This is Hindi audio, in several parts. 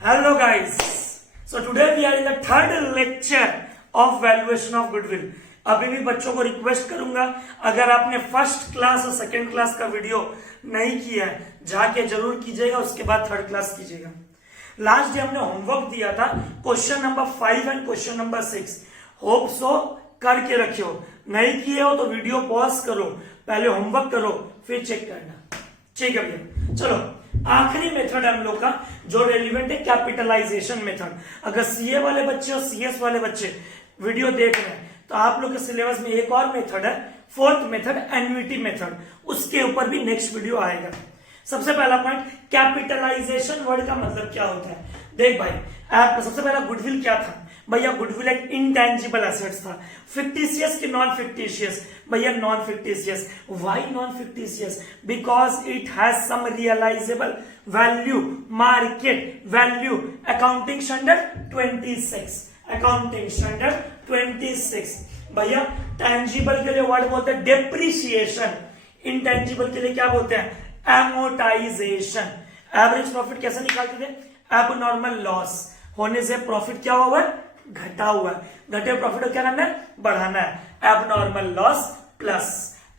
Hello guys. So today we are in the third lecture of valuation of goodwill. अभी भी बच्चों को रिक्वेस्ट करूंगा, अगर आपने फर्स्ट क्लास और सेकेंड क्लास का वीडियो नहीं किया है जाके जरूर कीजिएगा, उसके बाद थर्ड क्लास कीजिएगा। लास्ट डे हमने होमवर्क दिया था question number 5 and question number 6। Hope so करके रखियो, नहीं किए हो तो वीडियो पॉज करो, पहले होमवर्क करो फिर चेक करना। ठीक है भैया, चलो आखिरी मेथड हम लोग का जो रेलिवेंट है कैपिटलाइजेशन मेथड। अगर सीए वाले बच्चे और सीएस वाले बच्चे वीडियो देख रहे हैं तो आप लोग के सिलेबस में एक और मेथड है, फोर्थ मेथड एन्युइटी मेथड, उसके ऊपर भी नेक्स्ट वीडियो आएगा। सबसे पहला पॉइंट, कैपिटलाइजेशन वर्ड का मतलब क्या होता है। देख भाई, सबसे पहला गुडविल क्या था भैया? गुडविल एक इंटेंजिबल एसेट्स था। फिक्टिशियस की नॉन फिक्टिशियस? भैया non fictitious. Why non fictitious? Because it has some realisable value, market value. Accounting standard 26, accounting standard 26। भैया टेंजिबल के लिए वर्ड बोलते हैं डेप्रिसिएशन, इंटेंजिबल के लिए क्या बोलते हैं? एमोटाइजेशन। एवरेज प्रॉफिट कैसे निकालते थे? एबनॉर्मल लॉस होने से प्रॉफिट क्या हुआ है? घटा हुआ है। घटे हुए प्रॉफिट को क्या करना है? बढ़ाना है। Abnormal loss plus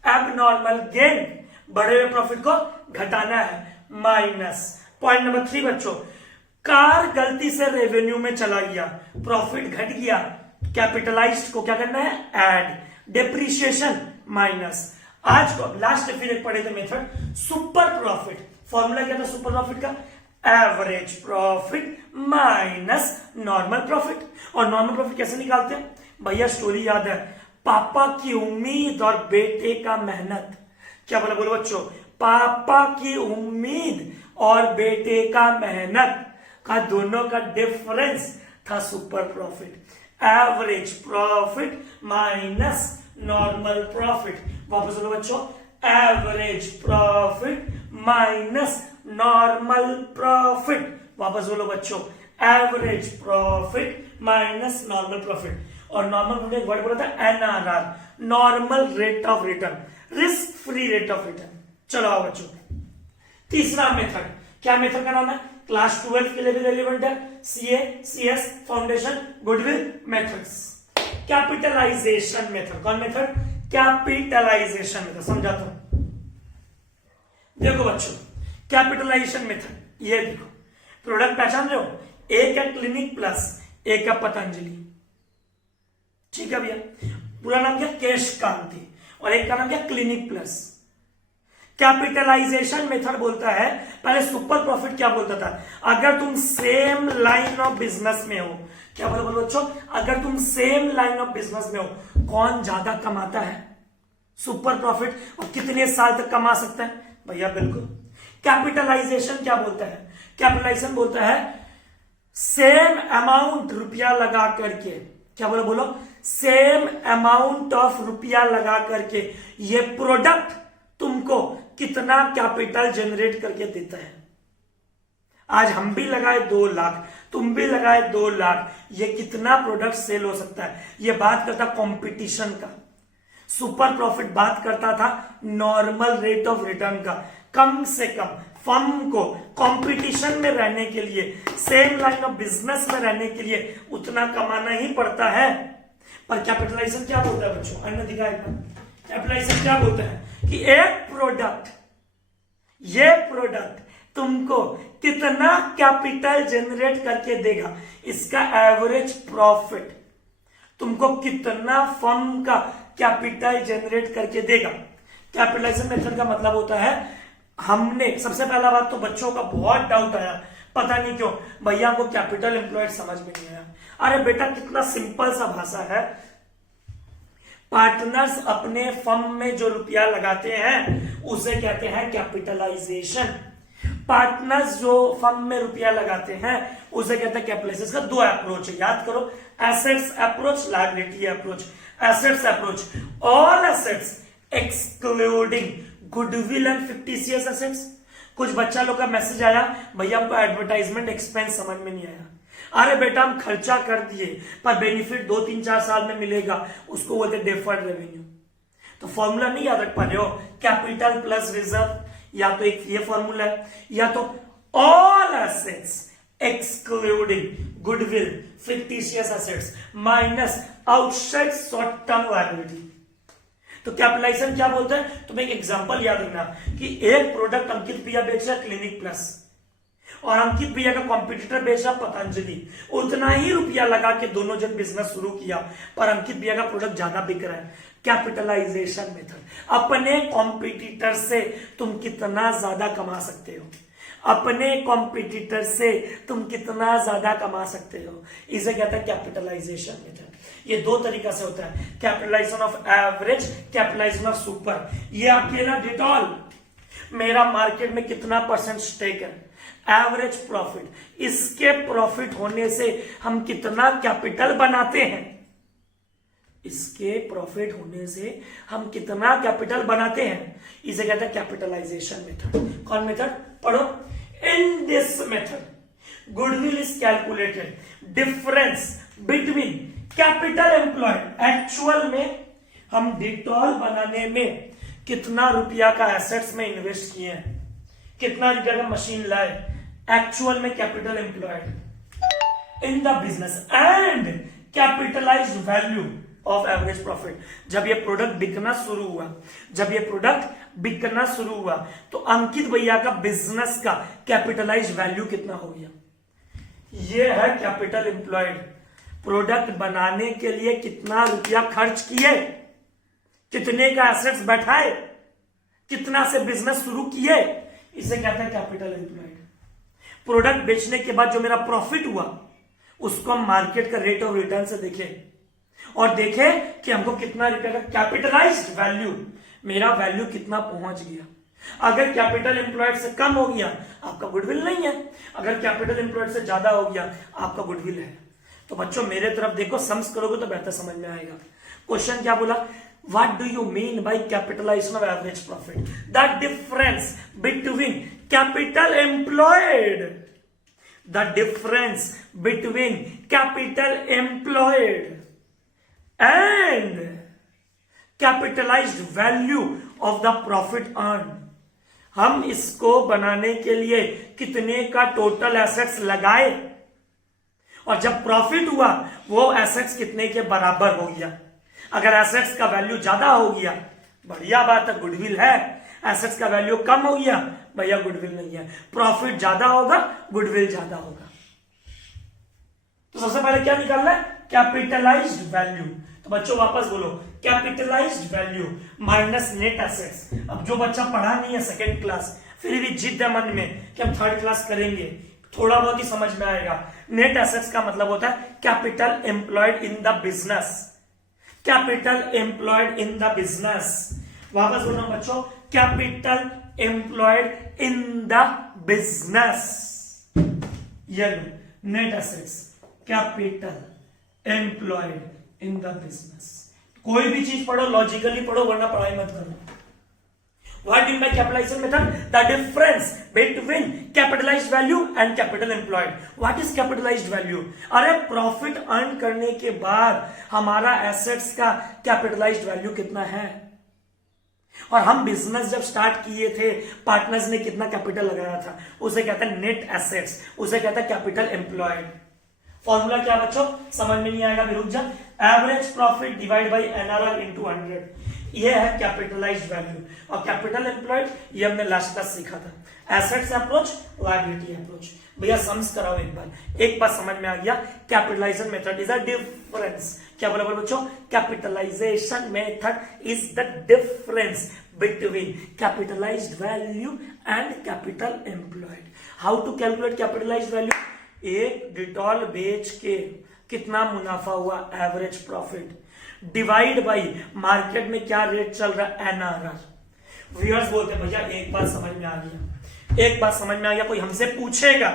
abnormal gain, बढ़े हुए प्रॉफिट को घटाना है, माइनस। पॉइंट नंबर 3 बच्चों, कार गलती से रेवेन्यू में चला गया, प्रॉफिट घट गया, कैपिटलाइज्ड को क्या करना है? ऐड। Depreciation minus. आज को लास्ट फिर एक पढ़े थे मेथड सुपर प्रॉफिट। फॉर्मूला क्या था सुपर प्रॉफिट का? Average profit minus normal profit. और नॉर्मल प्रॉफिट कैसे निकालते हैं भैया? स्टोरी याद है, पापा की उम्मीद और बेटे का मेहनत। क्या बोला? बोलो बच्चों, पापा की उम्मीद और बेटे का मेहनत का दोनों का डिफरेंस था super profit. Average profit minus normal profit. वापस बोलो बच्चों, average profit minus normal profit. वापस बोलो बच्चों, average profit minus normal profit. और नॉर्मल प्रॉफिट वर्ड बोला था NRR, normal rate of return, risk free rate of return. चलो आओ बच्चों, तीसरा मेथड। क्या मेथड का नाम है? क्लास 12 के लिए भी रेलिवेंट है, CA, CS, foundation, goodwill methods. Capitalisation method. कौन मेथड? Capitalisation method. समझाता हूं, देखो बच्चों, कैपिटलाइजेशन मेथड ये देखो, प्रोडक्ट पहचान रहे हो? एक है क्लिनिक प्लस, एक है पतंजलि। ठीक है भैया, पूरा नाम क्या? केश कांति। और एक का नाम क्या? Clinic plus. कैपिटलाइजेशन मेथड बोलता है, पहले सुपर प्रॉफिट क्या बोलता था? अगर तुम सेम लाइन ऑफ बिजनेस में हो, क्या बोलो बोलो बच्चों, अगर तुम सेम लाइन ऑफ बिजनेस में हो, कौन ज्यादा कमाता है? Super profit. और कितने साल तक कमा सकता है भैया? बिल्कुल। कैपिटलाइजेशन क्या बोलता है? कैपिटलाइजेशन बोलता है सेम अमाउंट रुपया लगा करके, क्या बोलो बोलो, सेम अमाउंट ऑफ रुपया लगा करके ये प्रोडक्ट तुमको कितना कैपिटल जनरेट करके देता है। आज हम भी लगाए 2 लाख, तुम भी लगाए 2 लाख, ये कितना प्रोडक्ट सेल हो सकता है? ये बात करता कंपटीशन का। सुपर प्रॉफिट बात करता था नॉर्मल रेट ऑफ रिटर्न का। कम से कम फर्म को कंपटीशन में रहने के लिए, सेम लाइन ऑफ बिजनेस में रहने के लिए उतना कमाना ही पड़ता है। पर कैपिटलाइजेशन क्या बोलता है बच्चों? अन्य दिखाएगा। कैपिटलाइजेशन क्या बोलता है कि एक प्रोडक्ट, ये प्रोडक्ट तुमको कितना कैपिटल जनरेट करके देगा, इसका एवरेज प्रॉफिट तुमको कितना फर्म का कैपिटल जनरेट करके देगा। कैपिटलाइजेशन मेथड का मतलब होता है, हमने सबसे पहला बात तो बच्चों का बहुत डाउट आया, पता नहीं क्यों भैया को कैपिटल एम्प्लॉयड समझ में नहीं आया। अरे बेटा कितना सिंपल सा भाषा है, पार्टनर्स अपने फर्म में जो रुपया लगाते हैं उसे कहते हैं कैपिटलाइजेशन। पार्टनर्स जो फर्म में रुपया लगाते हैं उसे कहते हैं कैपिटलाइजेशन। का 2 अप्रोच है, याद करो, assets approach, liability approach. Assets approach, all assets excluding goodwill and fictitious assets. कुछ बच्चा लोग का मैसेज आया, भैया हमको एडवर्टाइजमेंट एक्सपेंस समझ में नहीं आया। अरे बेटा हम खर्चा कर दिए पर बेनिफिट 2-3-4 साल में मिलेगा, उसको बोलते डेफर्ड रेवेन्यू। तो फॉर्मूला नहीं याद रख पा रहे हो? कैपिटल प्लस रिजर्व, या तो एक ये फॉर्मूला है, या तो all assets excluding goodwill, fictitious assets minus outside short term liability. तो कैपिटलाइजेशन क्या बोलते हैं? तुम्हें एक एग्जांपल याद रखना कि एक प्रोडक्ट अंकित भैया बेच रहा है क्लिनिक प्लस और अंकित भैया का कॉम्पिटिटर बेच रहा पतंजलि, उतना ही रुपया लगा के दोनों जन बिजनेस शुरू किया पर अंकित भैया का प्रोडक्ट ज्यादा बिक रहा है। कैपिटलाइजेशन मेथड, अपने कॉम्पिटिटर से तुम कितना ज्यादा कमा सकते हो, अपने कॉम्पिटिटर से तुम कितना ज्यादा कमा सकते हो, इसे कहते हैं कैपिटलाइजेशन मेथड। ये दो तरीका से होता है, capitalisation of average, capitalisation of super. ये अकेला डिटॉल मेरा मार्केट में कितना परसेंट स्टेक है, एवरेज प्रॉफिट, इसके प्रॉफिट होने से हम कितना कैपिटल बनाते हैं, इसके प्रॉफिट होने से हम कितना कैपिटल बनाते हैं, इसे कहते हैं कैपिटलाइजेशन मेथड। कौन मेथड? पढ़ो। In this method goodwill is calculated difference between capital employed, actual में हम डिटॉल बनाने में कितना रुपया का एसेट्स में इन्वेस्ट किए हैं, कितना रुपया का मशीन लाए, एक्चुअल में capital employed in the business and capitalised value of average profit. जब ये प्रोडक्ट बिकना शुरू हुआ, जब ये प्रोडक्ट बिकना शुरू हुआ तो अंकित भैया का बिजनेस का कैपिटलाइज्ड वैल्यू कितना हो गया, ये है कैपिटल एम्प्लॉयड। प्रोडक्ट बनाने के लिए कितना रुपया खर्च किए, कितने का एसेट्स बैठाए, कितना से बिजनेस शुरू किए, इसे कहते हैं कैपिटल एम्प्लॉयड। प्रोडक्ट बेचने के बाद जो मेरा प्रॉफिट हुआ उसको हम मार्केट का रेट ऑफ रिटर्न से देखें और देखें कि हमको कितना रुपया का कैपिटलाइज्ड वैल्यू, मेरा वैल्यू कितना पहुंच गया। अगर कैपिटल एम्प्लॉयड से कम हो गया आपका गुडविल नहीं है, अगर कैपिटल एम्प्लॉयड से ज्यादा हो गया आपका गुडविल है। तो बच्चों मेरे तरफ देखो, सम्स करोगे तो बेहतर समझ में आएगा। क्वेश्चन क्या बोला? What do you mean by capitalization of average profit? The difference between capital employed, the difference between capital employed and capitalized value of the profit earned. हम इसको बनाने के लिए कितने का टोटल एसेट्स लगाए और जब प्रॉफिट हुआ वो एसेट्स कितने के बराबर हो गया। अगर एसेट्स का वैल्यू ज्यादा हो गया बढ़िया बात है, गुडविल है। एसेट्स का वैल्यू कम हो गया भैया गुडविल नहीं है। प्रॉफिट ज्यादा होगा गुडविल ज्यादा होगा। तो सबसे पहले क्या निकालना है? Capitalised value. तो बच्चों वापस बोलो, capitalised value minus net assets. अब जो बच्चा पढ़ा नहीं है सेकेंड क्लास फिर भी जिद है मन में कि हम थर्ड क्लास करेंगे, थोड़ा बहुत ही समझ में आएगा। नेट एसेट्स का मतलब होता है capital employed in the business, capital employed in the business. वापस बोलना बच्चों, capital employed in the business. ये लो net assets, capital employed in the business. कोई भी चीज पढ़ो लॉजिकली पढ़ो वरना पढ़ाई मत करना। What in by capitalization method? The difference between capitalized value and capital employed. What is capitalized value? अरे प्रॉफिट अर्न करने के बाद हमारा एसेट्स का कैपिटलाइज्ड वैल्यू कितना है, और हम बिजनेस जब स्टार्ट किए थे पार्टनर्स ने कितना कैपिटल लगाया था, उसे कहते हैं नेट एसेट्स, उसे कहते हैं कैपिटल एम्प्लॉयड। फॉर्मूला क्या बच्चों? समझ में नहीं आएगा भी रुक जा। Average profit divide by NRR into 100, ये है कैपिटलाइज्ड वैल्यू। और कैपिटल एम्प्लॉयड ये हमने लास्ट क्लास सीखा था। Assets approach, liability approach. भैया सम्स कराओ एक बार, एक बार समझ में आ गया। Capitalisation method is a difference. क्या बोला बच्चों? Capitalisation method is the difference between capitalised value and capital employed. How to calculate capitalised value? एक डिटॉल बेच के कितना मुनाफा हुआ, average profit, divide by market में क्या रेट चल रहा है, एनआरआर। व्यूअर्स बोलते हैं भैया एक बात समझ में आ गया, एक बात समझ में आ गया। कोई हमसे पूछेगा,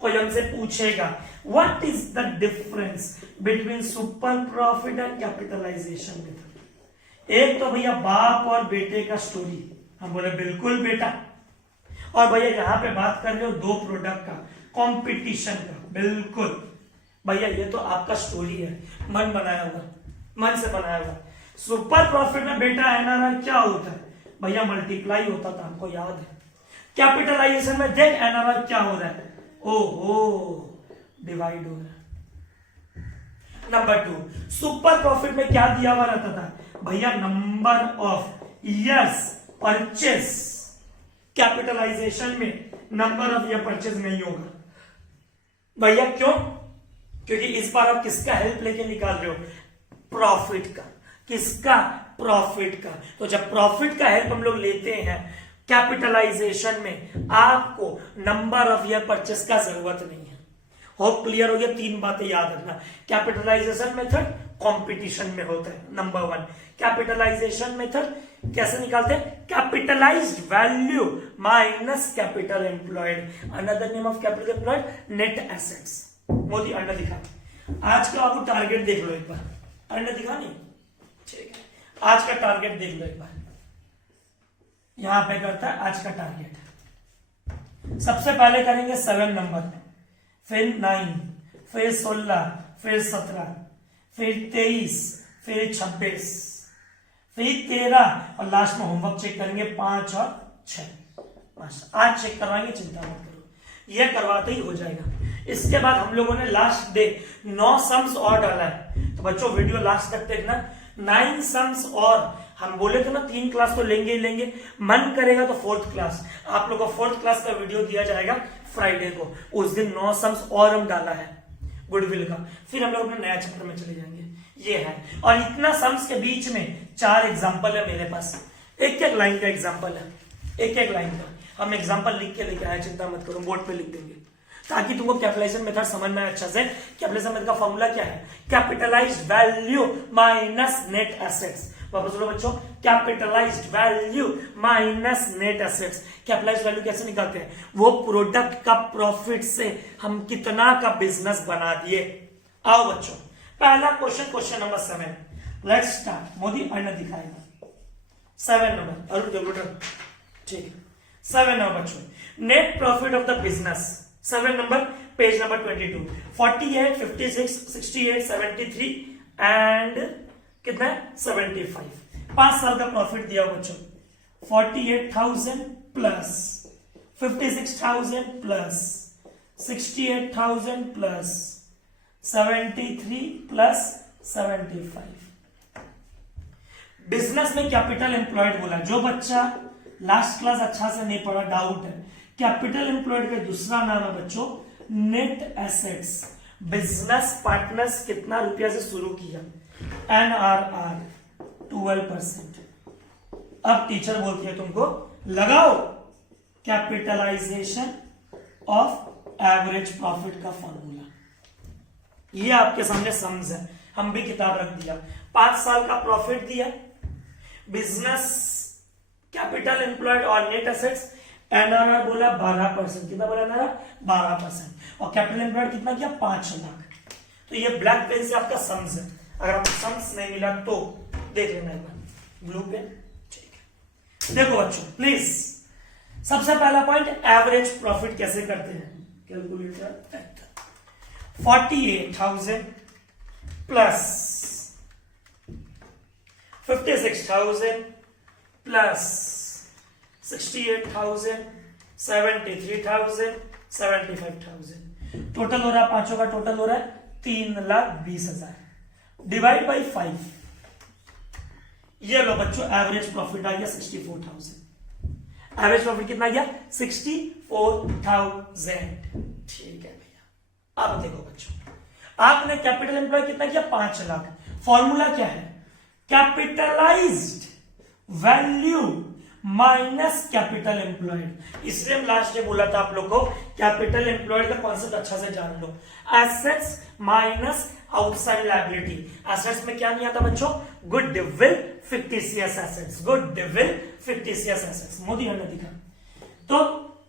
कोई हमसे पूछेगा what is the difference between super profit and capitalisation method. एक तो भैया बाप और बेटे का स्टोरी, हम बोले बिल्कुल बेटा। और भैया यहां पे बात कर रहे हो दो प्रोडक्ट का, कंपटीशन का, बिल्कुल भैया ये तो आपका स्टोरी है, मन बनाया हुआ, मन से बनाया हुआ। सुपर प्रॉफिट में बेटा एनआरआर क्या होता है भैया? मल्टीप्लाई होता था, हमको याद है। कैपिटलाइजेशन में देख एनआरआर क्या हो रहा है, ओहो डिवाइड हो रहा। नंबर 2, सुपर प्रॉफिट में क्या दिया हुआ रहता था भैया, number of years purchase. Capitalisation में नंबर ऑफ ईयर परचेस नहीं होगा भैया, क्यों? क्योंकि इस बार आप किसका हेल्प लेके निकाल रहे हो, प्रॉफिट का। किसका, प्रॉफिट का। तो जब प्रॉफिट का हेल्प हम लोग लेते हैं कैपिटलाइजेशन में, आपको नंबर ऑफ ईयर परचेस का जरूरत नहीं है। होप क्लियर हो गया? 3 बातें याद रखना। कैपिटलाइजेशन मेथड कंपटीशन में होता है। नंबर 1, कैपिटलाइजेशन मेथड कैसे निकालते हैं, capitalised value minus capital employed. Another name of capital employed, net assets. Modi अंडा दिखा, आज का आपको टारगेट देख लो एक बार। अंडा दिखा नहीं, ठीक है, आज का टारगेट देख लो एक बार। यहां पे करता है आज का टारगेट। सबसे पहले करेंगे 7 नंबर, फिर 9, फिर 16, फिर 17, फिर 23, फिर 26, फिर 13 और लास्ट में होमवर्क चेक करेंगे 5 और 6। आज चेक करवाएंगे, चिंता मत करो, यह करवाते ही हो जाएगा। इसके बाद हम लोगों ने लास्ट डे 9 सम्स और डाला है, तो बच्चों वीडियो लास्ट तक देखना। 9 सम्स और हम बोले थे ना 3 क्लास तो लेंगे ही लेंगे, मन करेगा तो 4th क्लास। आप लोगों को 4th क्लास का वीडियो दिया जाएगा फ्राइडे को। उस दिन 9 सम्स और हम डाला है गुडविल का, फिर हम लोग अपने नया चैप्टर में चले जाएंगे। ये है, और इतना सम्स के बीच में 4 एग्जाम्पल है मेरे पास, एक एक लाइन का एग्जाम्पल है, एक एक लाइन का। हम एग्जाम्पल लिख के लेके आए, चिंता मत करो, बोर्ड पे लिख देंगे ताकि तुमको कैपिटलाइजेशन मेथड समझ में अच्छा से। कैपिटलाइजेशन मेथड का फॉर्मूला क्या है, capitalised value minus net assets. वापस बोलो बच्चों, capitalised value minus net assets. Capitalised value कैसे निकालते हैं, वो प्रोडक्ट का प्रॉफिट से हम कितना का बिजनेस बना दिए। आओ बच्चों, पहला question, question number 7। Let's start. Modi अन्न दिखाएगा 7 नंबर, अरुण कैलकुलेटर, ठीक है। 7 नंबर बच्चों, net profit of the business. 7 number, page number 22, 48, 56, 68, 73 and कितना है 75। 5 साल का प्रॉफिट दिया बच्चों, 48,000 plus 56,000 plus 68,000 plus 73 plus 75। Business में कैपिटल एम्प्लॉयड बोला। जो बच्चा लास्ट क्लास अच्छा से नहीं पढ़ा, डाउट है, कैपिटल एम्प्लॉयड का दूसरा नाम है बच्चों नेट एसेट्स। बिजनेस पार्टनर्स कितना रुपया से शुरू किया, NRR 12%। अब टीचर बोलती है तुमको लगाओ कैपिटलाइजेशन ऑफ एवरेज प्रॉफिट का फॉर्मूला। ये आपके सामने सम्स है, हम भी किताब रख दिया। 5 साल का प्रॉफिट दिया, बिजनेस कैपिटल एम्प्लॉयड और नेट एसेट्स, NRR बोला 12%। कितना बोला NRR? 12%। और कैपिटल एम्प्लॉयड कितना किया? 5 लाख। तो ये ब्लैक पेन से आपका सम्स है। अगर आपको सम्स नहीं मिला तो देख लेना एक बार ब्लू पेन, ठीक है। देखो बच्चों प्लीज, सबसे पहला पॉइंट, एवरेज प्रॉफिट कैसे करते हैं, कैलकुलेटर 48,000 प्लस 56,000 प्लस 68,000 73,000 75,000। टोटल हो रहा है, पांचों का टोटल हो रहा है 3,20,000 डिवाइड बाई 5। ये लो बच्चों, एवरेज प्रॉफिट आ गया 64,000। एवरेज प्रॉफिट कितना गया? 64,000। ठीक है भैया। अब देखो बच्चों, आपने कैपिटल एम्प्लॉय कितना किया? 5 लाख। फॉर्मूला क्या है? Capitalised value minus capital employed. इसलिए हम लास्ट डे बोला था आप लोग को कैपिटल एम्प्लॉयड का कॉन्सेप्ट अच्छा से जान लो। Assets minus outside liability. Assets में क्या नहीं आता बच्चों? Goodwill, fictitious assets, goodwill, fictitious assets. Modi ने दिखा। तो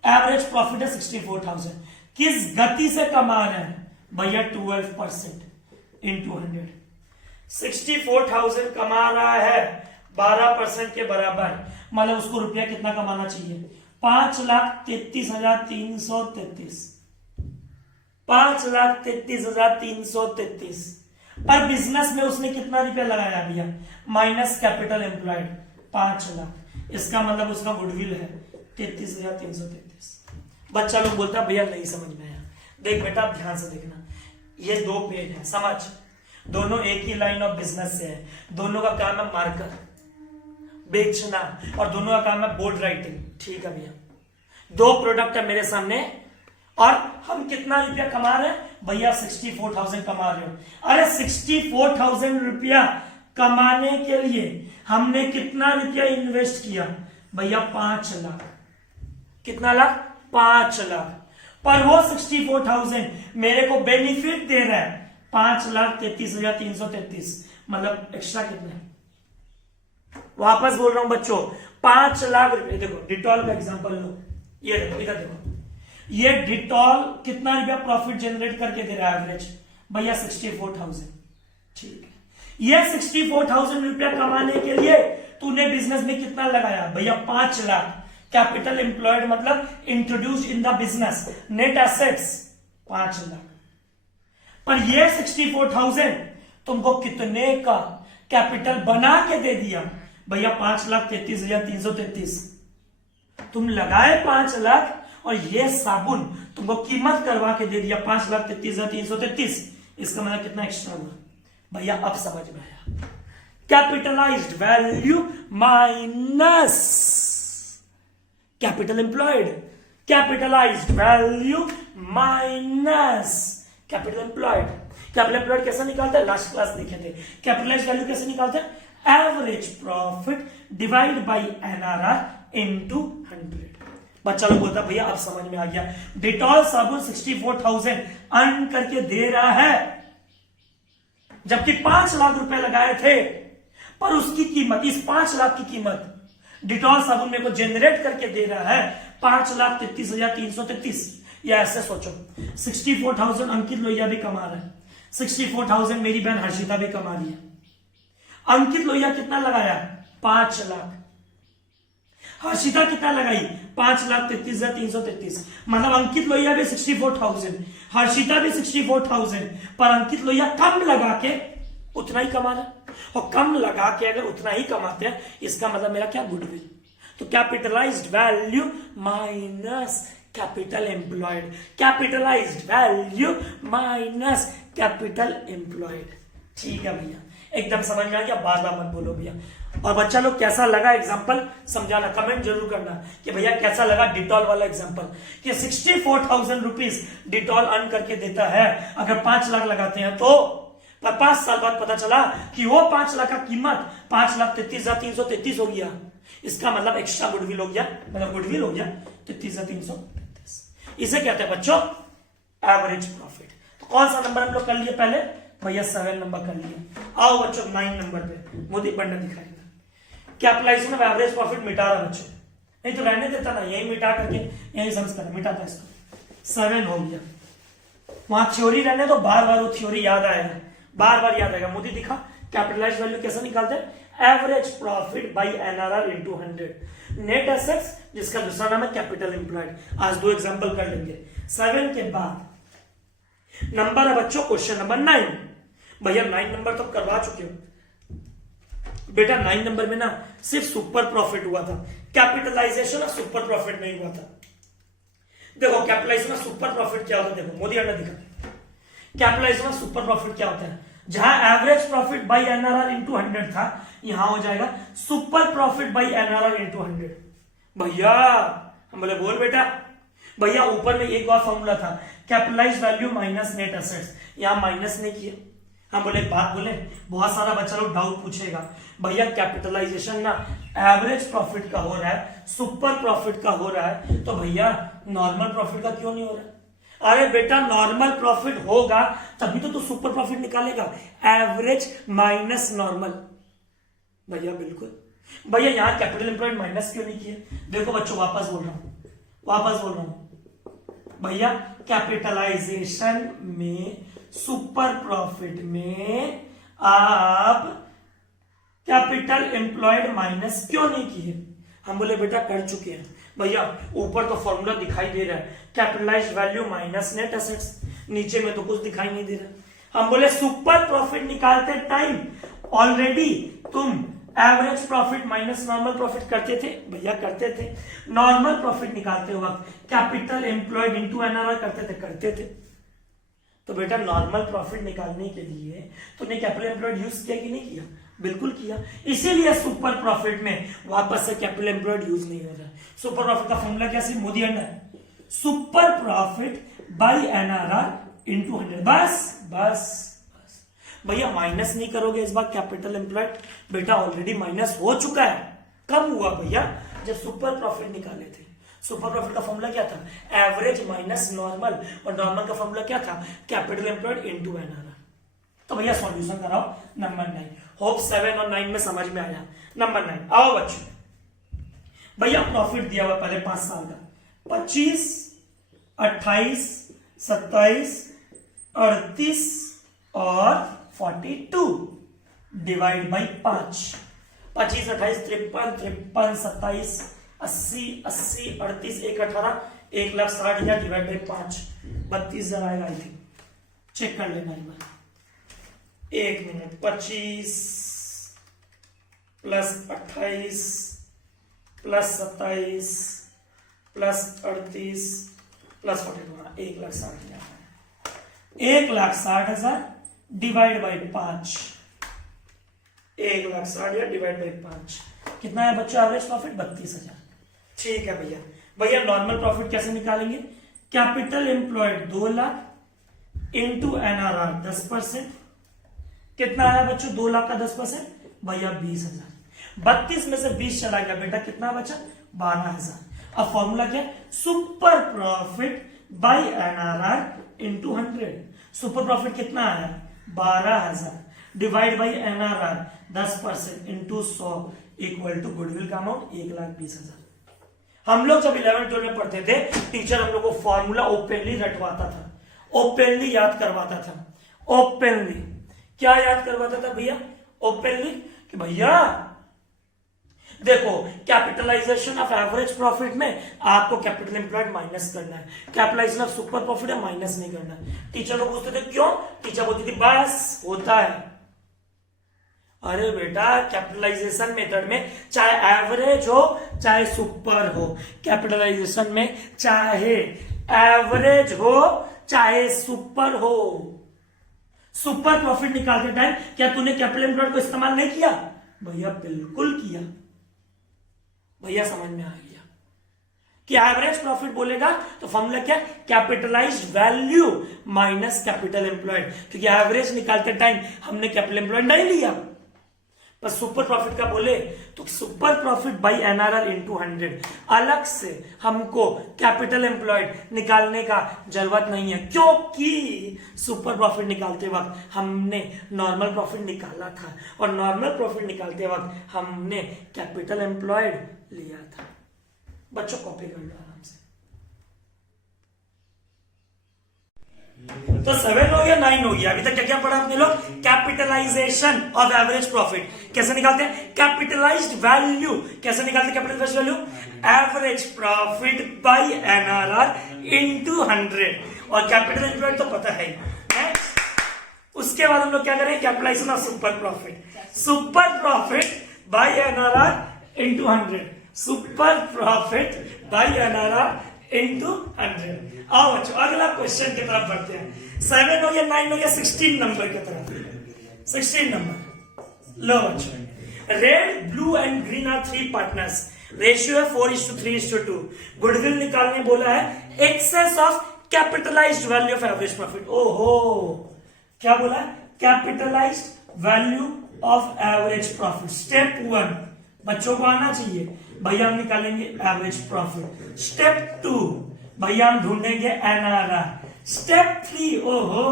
एवरेज प्रॉफिट है 64,000। किस गति से कमा रहे हैं भैया? 12% इन 200। 64,000 कमा रहा है 12% के बराबर, मतलब उसको रुपया कितना कमाना चाहिए? 5,33,333। 5,33,333। पर बिजनेस में उसने कितना रुपया लगाया भैया? Minus capital employed 5 lakh. इसका मतलब उसका गुडविल है 33,333। बच्चा लोग बोलता है भैया नहीं समझ में आया। देख बेटा आप ध्यान से देखना, ये दो पेज है, समझ, दोनों एक ही लाइन ऑफ बिजनेस से है, दोनों का काम है मार्कर बेचना और दोनों का काम है बोर्ड राइटिंग। ठीक है भैया, दो प्रोडक्ट है मेरे सामने और हम कितना रुपया कमा रहे हैं भैया? 64,000 कमा रहे हो। अरे 64,000 रुपया कमाने के लिए हमने कितना रुपया इन्वेस्ट किया भैया? 5 लाख। कितना लाख? 5 लाख। पर वो 64,000 मेरे को बेनिफिट दे रहा है 5,33,333, मतलब एक्स्ट्रा कितना है? वापस बोल रहा हूं बच्चों, 5 लाख रुपए। देखो डिटॉल का एग्जांपल लो, ये देखो इधर देखो, ये डिटॉल कितना रुपया प्रॉफिट जनरेट करके दे रहा है एवरेज भैया? 64,000। ठीक है, ये 64,000 रुपया कमाने के लिए तूने बिजनेस में कितना लगाया भैया? 5 लाख। कैपिटल एम्प्लॉयड मतलब introduce in the business, net assets 5 lakh. पर ये 64,000 तुमको कितने का कैपिटल बना के दे दिया भैया? 5,33,333। तुम लगाए 5 लाख और ये साबुन तुमको कीमत करवा के दे दिया 5,33,333। इसका मतलब कितना एक्स्ट्रा हुआ भैया? अब समझ में आया। Capitalised value minus capital employed, capitalised value minus capital employed. Capital employed कैसे निकालते हैं? लास्ट क्लास देखे थे। कैपिटलाइज्ड वैल्यू कैसे निकालते हैं? Average profit divide by NRR into 100। बच्चा लोग बोलता भैया अब समझ में आ गया। डिटॉल साबुन 64,000 अर्न करके दे रहा है, जबकि 5 लाख रुपए लगाए थे, पर उसकी कीमत, इस 5 लाख की कीमत डिटॉल साबुन मेरे को जनरेट करके दे रहा है 5,33,333। या ऐसे सोचो, 64,000 अंकित लोहिया भी कमा रहा है, 64,000 मेरी बहन हर्षिता भी कमा रही है। अंकित लोहिया कितना लगाया? 5 लाख। हर्षिता कितना लगाई? 5,33,333। मतलब अंकित लोहिया भी 64,000, हर्षिता भी 64,000, पर अंकित लोहिया कम लगा के उतना ही कमा रहा है। और कम लगा के अगर उतना ही कमाते हैं, इसका मतलब मेरा क्या? गुडविल। तो capitalised value minus capital employed, capitalised value minus capital employed. ठीक है भैया, एकदम समझ में आ गया? बार बार मत बोलो भैया। और बच्चा लोग कैसा लगा एग्जांपल समझाना, कमेंट जरूर करना कि भैया कैसा लगा डिटॉल वाला एग्जांपल, कि 64,000 रुपीज डिटॉल अर्न करके देता है अगर 5 लाख लगाते हैं तो। पर 5 साल बाद पता चला कि वो 5 लाख का कीमत 5,33,333 हो गया। इसका मतलब एक्स्ट्रा गुडविल हो गया, मतलब गुडविल हो गया 33,333। इसे कहते हैं बच्चों एवरेज प्रॉफिट। तो कौन सा नंबर हम लोग कर लिए पहले भैया? 7 नंबर कर लिए। आओ बच्चों 9 नंबर पे मोदी बंडल दिखाएगा। कैपिटलाइजेशन ऑफ एवरेज प्रॉफिट मिटा रहा बच्चों, नहीं तो रहने देता ना, यही मिटा करके यही समझ कर मिटाता इसको। 7 हो गया। वहां थ्योरी रहने तो बार बार वो थ्योरी याद आएगा, बार बार याद आएगा। मोदी दिखा कैपिटलाइज्ड वैल्यू कैसे निकालते हैं? Average profit by NRR into 100। Net assets जिसका दूसरा नाम है कैपिटल एम्प्लॉयड। आज 2 एग्जांपल कर लेंगे। 7 के बाद नंबर है बच्चों क्वेश्चन नंबर 9। भैया 9 नंबर तो करवा चुके हो बेटा। 9 नंबर में ना सिर्फ सुपर प्रॉफिट हुआ था, कैपिटलाइजेशन और सुपर प्रॉफिट नहीं हुआ था। देखो कैपिटलाइजेशन और सुपर प्रॉफिट क्या होता है? देखो मोदी ने दिखा कैपिटलाइजेशन और सुपर प्रॉफिट क्या होता है। जहां average profit by NRR into 100 था, यहां हो जाएगा super profit by NRR into 100। भैया हम बोले बोल बेटा। भैया ऊपर में एक और फॉर्मूला था, capitalised value minus net assets, यहां माइनस नहीं किया। हम बोले बात बोले, बहुत सारा बच्चा लोग डाउट पूछेगा भैया कैपिटलाइजेशन ना एवरेज प्रॉफिट का हो रहा है, सुपर प्रॉफिट का हो रहा है, तो भैया नॉर्मल प्रॉफिट का क्यों नहीं हो रहा? अरे बेटा नॉर्मल प्रॉफिट होगा तभी तो तू सुपर प्रॉफिट निकालेगा, एवरेज माइनस नॉर्मल। भैया बिल्कुल। भैया यहां कैपिटल एम्प्लॉयड माइनस क्यों नहीं किए? देखो बच्चों वापस बोल रहा हूं भैया कैपिटलाइजेशन में सुपर प्रॉफिट में आप कैपिटल एम्प्लॉयड माइनस क्यों नहीं किए? हम बोले बेटा कर चुके हैं। भैया ऊपर तो फॉर्मूला दिखाई दे रहा है, capitalised value minus net assets, नीचे में तो कुछ दिखाई नहीं दे रहा। हम बोले सुपर प्रॉफिट निकालते टाइम ऑलरेडी तुम average profit minus normal profit करते थे। भैया करते थे। नॉर्मल प्रॉफिट निकालते वक्त कैपिटल एम्प्लॉयड इनटू एनआरआर करते थे। तो बेटा नॉर्मल प्रॉफिट निकालने के लिए तूने कैपिटल एम्प्लॉयड यूज किया कि नहीं किया? बिल्कुल किया। इसीलिए सुपर प्रॉफिट में वापस से कैपिटल एम्प्लॉयड यूज नहीं हो रहा है। सुपर प्रॉफिट का फॉर्मूला क्या है? Modi under super profit by NRR into 100। बस भैया माइनस नहीं करोगे इस बार कैपिटल एम्प्लॉयड? बेटा ऑलरेडी माइनस हो चुका है। कब हुआ भैया? जब सुपर प्रॉफिट निकाले थे। सुपर प्रॉफिट का फॉर्मूला क्या था? एवरेज माइनस नॉर्मल, और नॉर्मल का फॉर्मूला क्या था? Capital employed into NRR. तो भैया सॉल्यूशन कराओ नंबर 9। होप 7 और 9 में समझ में आया। नंबर 9 आओ बच्चों। भैया प्रॉफिट दिया हुआ पहले 5 साल का 25, 28, 27, 38 और 42 डिवाइड बाई 5। 25, 28, 53, 53, 27, 80, 80, 38, 1, 18, 1,60,000 डिवाइड बाई 5, 32,000 आएगा। आई थिंक चेक कर लेना एक बार, 1 minute. 25 plus 28 plus 27 plus 38 plus 42, 1,60,000। 1,60,000 divide by 5, 1,60,000 divide by 5 कितना है बच्चों? Average profit 32,000। ठीक है भैया। भैया नॉर्मल प्रॉफिट कैसे निकालेंगे? Capital employed 2 lakh into NRR 10%। कितना आया बच्चों? 2 लाख का 10% भैया 20,000। 32 में से 20 चला गया बेटा, कितना बचा? 12,000। अब फॉर्मूला क्या है? Super profit by NRR into 100। Super profit कितना आया? 12,000 divide by NRR 10% into 100 equal to goodwill का अमाउंट 1,20,000। हम लोग जब 11th-12 में पढ़ते थे, टीचर हम लोग को फॉर्मूला ओपनली रटवाता था, ओपनली याद करवाता था। ओपनली क्या याद करवाता था भैया? ओपनली कि भैया देखो कैपिटलाइजेशन ऑफ एवरेज प्रॉफिट में आपको कैपिटल एम्प्लॉयड माइनस करना है, कैपिटलाइजेशन ऑफ सुपर प्रॉफिट है माइनस नहीं करना है। टीचर लोग पूछते थे क्यों? टीचर बोलती थी बस होता है। अरे बेटा कैपिटलाइजेशन मेथड में चाहे एवरेज हो चाहे सुपर हो, कैपिटलाइजेशन में चाहे एवरेज हो चाहे सुपर हो, सुपर प्रॉफिट निकालते टाइम क्या तूने कैपिटल एम्प्लॉयड को इस्तेमाल नहीं किया? भैया बिल्कुल किया। भैया समझ में आ गया कि एवरेज प्रॉफिट बोलेगा तो फॉर्मूला क्या? Capitalised value minus capital employed, क्योंकि एवरेज निकालते टाइम हमने कैपिटल एम्प्लॉयड नहीं लिया। पर सुपर प्रॉफिट का बोले तो super profit by NRR into 100। अलग से हमको कैपिटल एम्प्लॉयड निकालने का जरूरत नहीं है, क्योंकि सुपर प्रॉफिट निकालते वक्त हमने नॉर्मल प्रॉफिट निकाला था, और नॉर्मल प्रॉफिट निकालते वक्त हमने कैपिटल एम्प्लॉयड लिया था। बच्चों कॉपी कर लो आराम से। तो 7 हो गया, 9 हो गया। अभी तक क्या क्या पढ़ा आपने लोग? कैपिटलाइजेशन ऑफ एवरेज प्रॉफिट कैसे निकालते हैं? कैपिटलाइज्ड वैल्यू कैसे निकालते हैं? Capitalised value average profit by NRR into 100, और कैपिटल एम्प्लॉयड तो पता है। उसके बाद हम लोग क्या करें? Capitalisation of super profit, super profit by NRR into 100, super profit by NRR into 100। आओ बच्चों अगला क्वेश्चन की तरफ बढ़ते हैं। 7 हो गया, 9 हो गया, 16 नंबर की तरफ। 16 नंबर लो बच्चों। Red blue and green are 3 partners, ratio है 4:3:2। गुडविल निकालने बोला है, excess of capitalised value of average profit. ओहो क्या बोला? Capitalised value of average profit. Step 1 बच्चों को आना चाहिए। भैया हम निकालेंगे एवरेज प्रॉफिट। स्टेप 2 भैया हम ढूंढेंगे एनआरआर। स्टेप 3 ओहो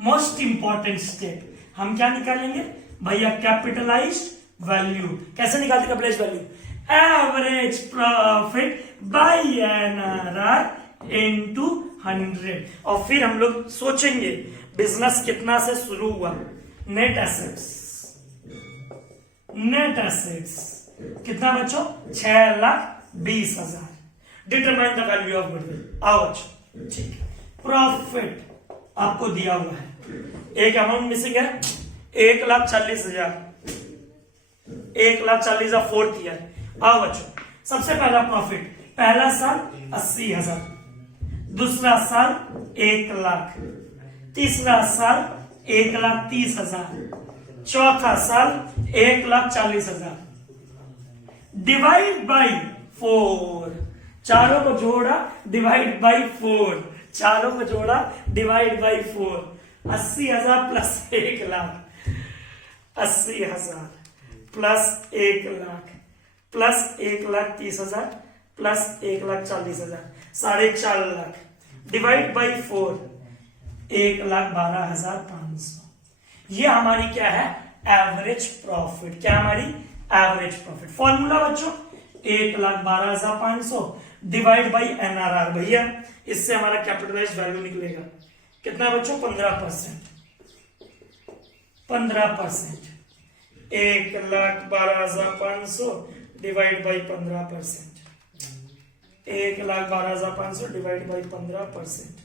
मोस्ट इंपॉर्टेंट स्टेप, हम क्या निकालेंगे भैया? Capitalised value. कैसे निकालते capitalised value? Average profit by NRR into 100। और फिर हम लोग सोचेंगे बिजनेस कितना से शुरू हुआ। नेट एसेट्स, नेट एसेट्स कितना बच्चों? 6,20,000। Determine the value of goodwill. आओ बच्चों ठीक है। प्रॉफिट आपको दिया हुआ है, एक अमाउंट मिसिंग है 1,40,000, 1,40,000 फोर्थ ईयर। आओ बच्चों सबसे पहला प्रॉफिट, पहला साल 80,000, दूसरा साल 1 लाख, तीसरा साल 1,30,000, चौथा साल 1,40,000, डिवाइड बाई 4, चारों को जोड़ा डिवाइड बाई 4, चारों को जोड़ा divide by 4, 80,000 plus 1,00,000, 80,000 plus 1,00,000 plus 1,30,000 plus 1,40,000, 4.5 divide by 4, 1,12,500। ये हमारी क्या है? Average profit. क्या हमारी एवरेज प्रॉफिट? फॉर्मूला बच्चों 1,12,500 डिवाइड बाई NRR। भैया इससे हमारा कैपिटलाइज्ड वैल्यू निकलेगा कितना बच्चों? 15%। 15% 1,12,500 divide by 15%, 1,12,500 divide by 15%,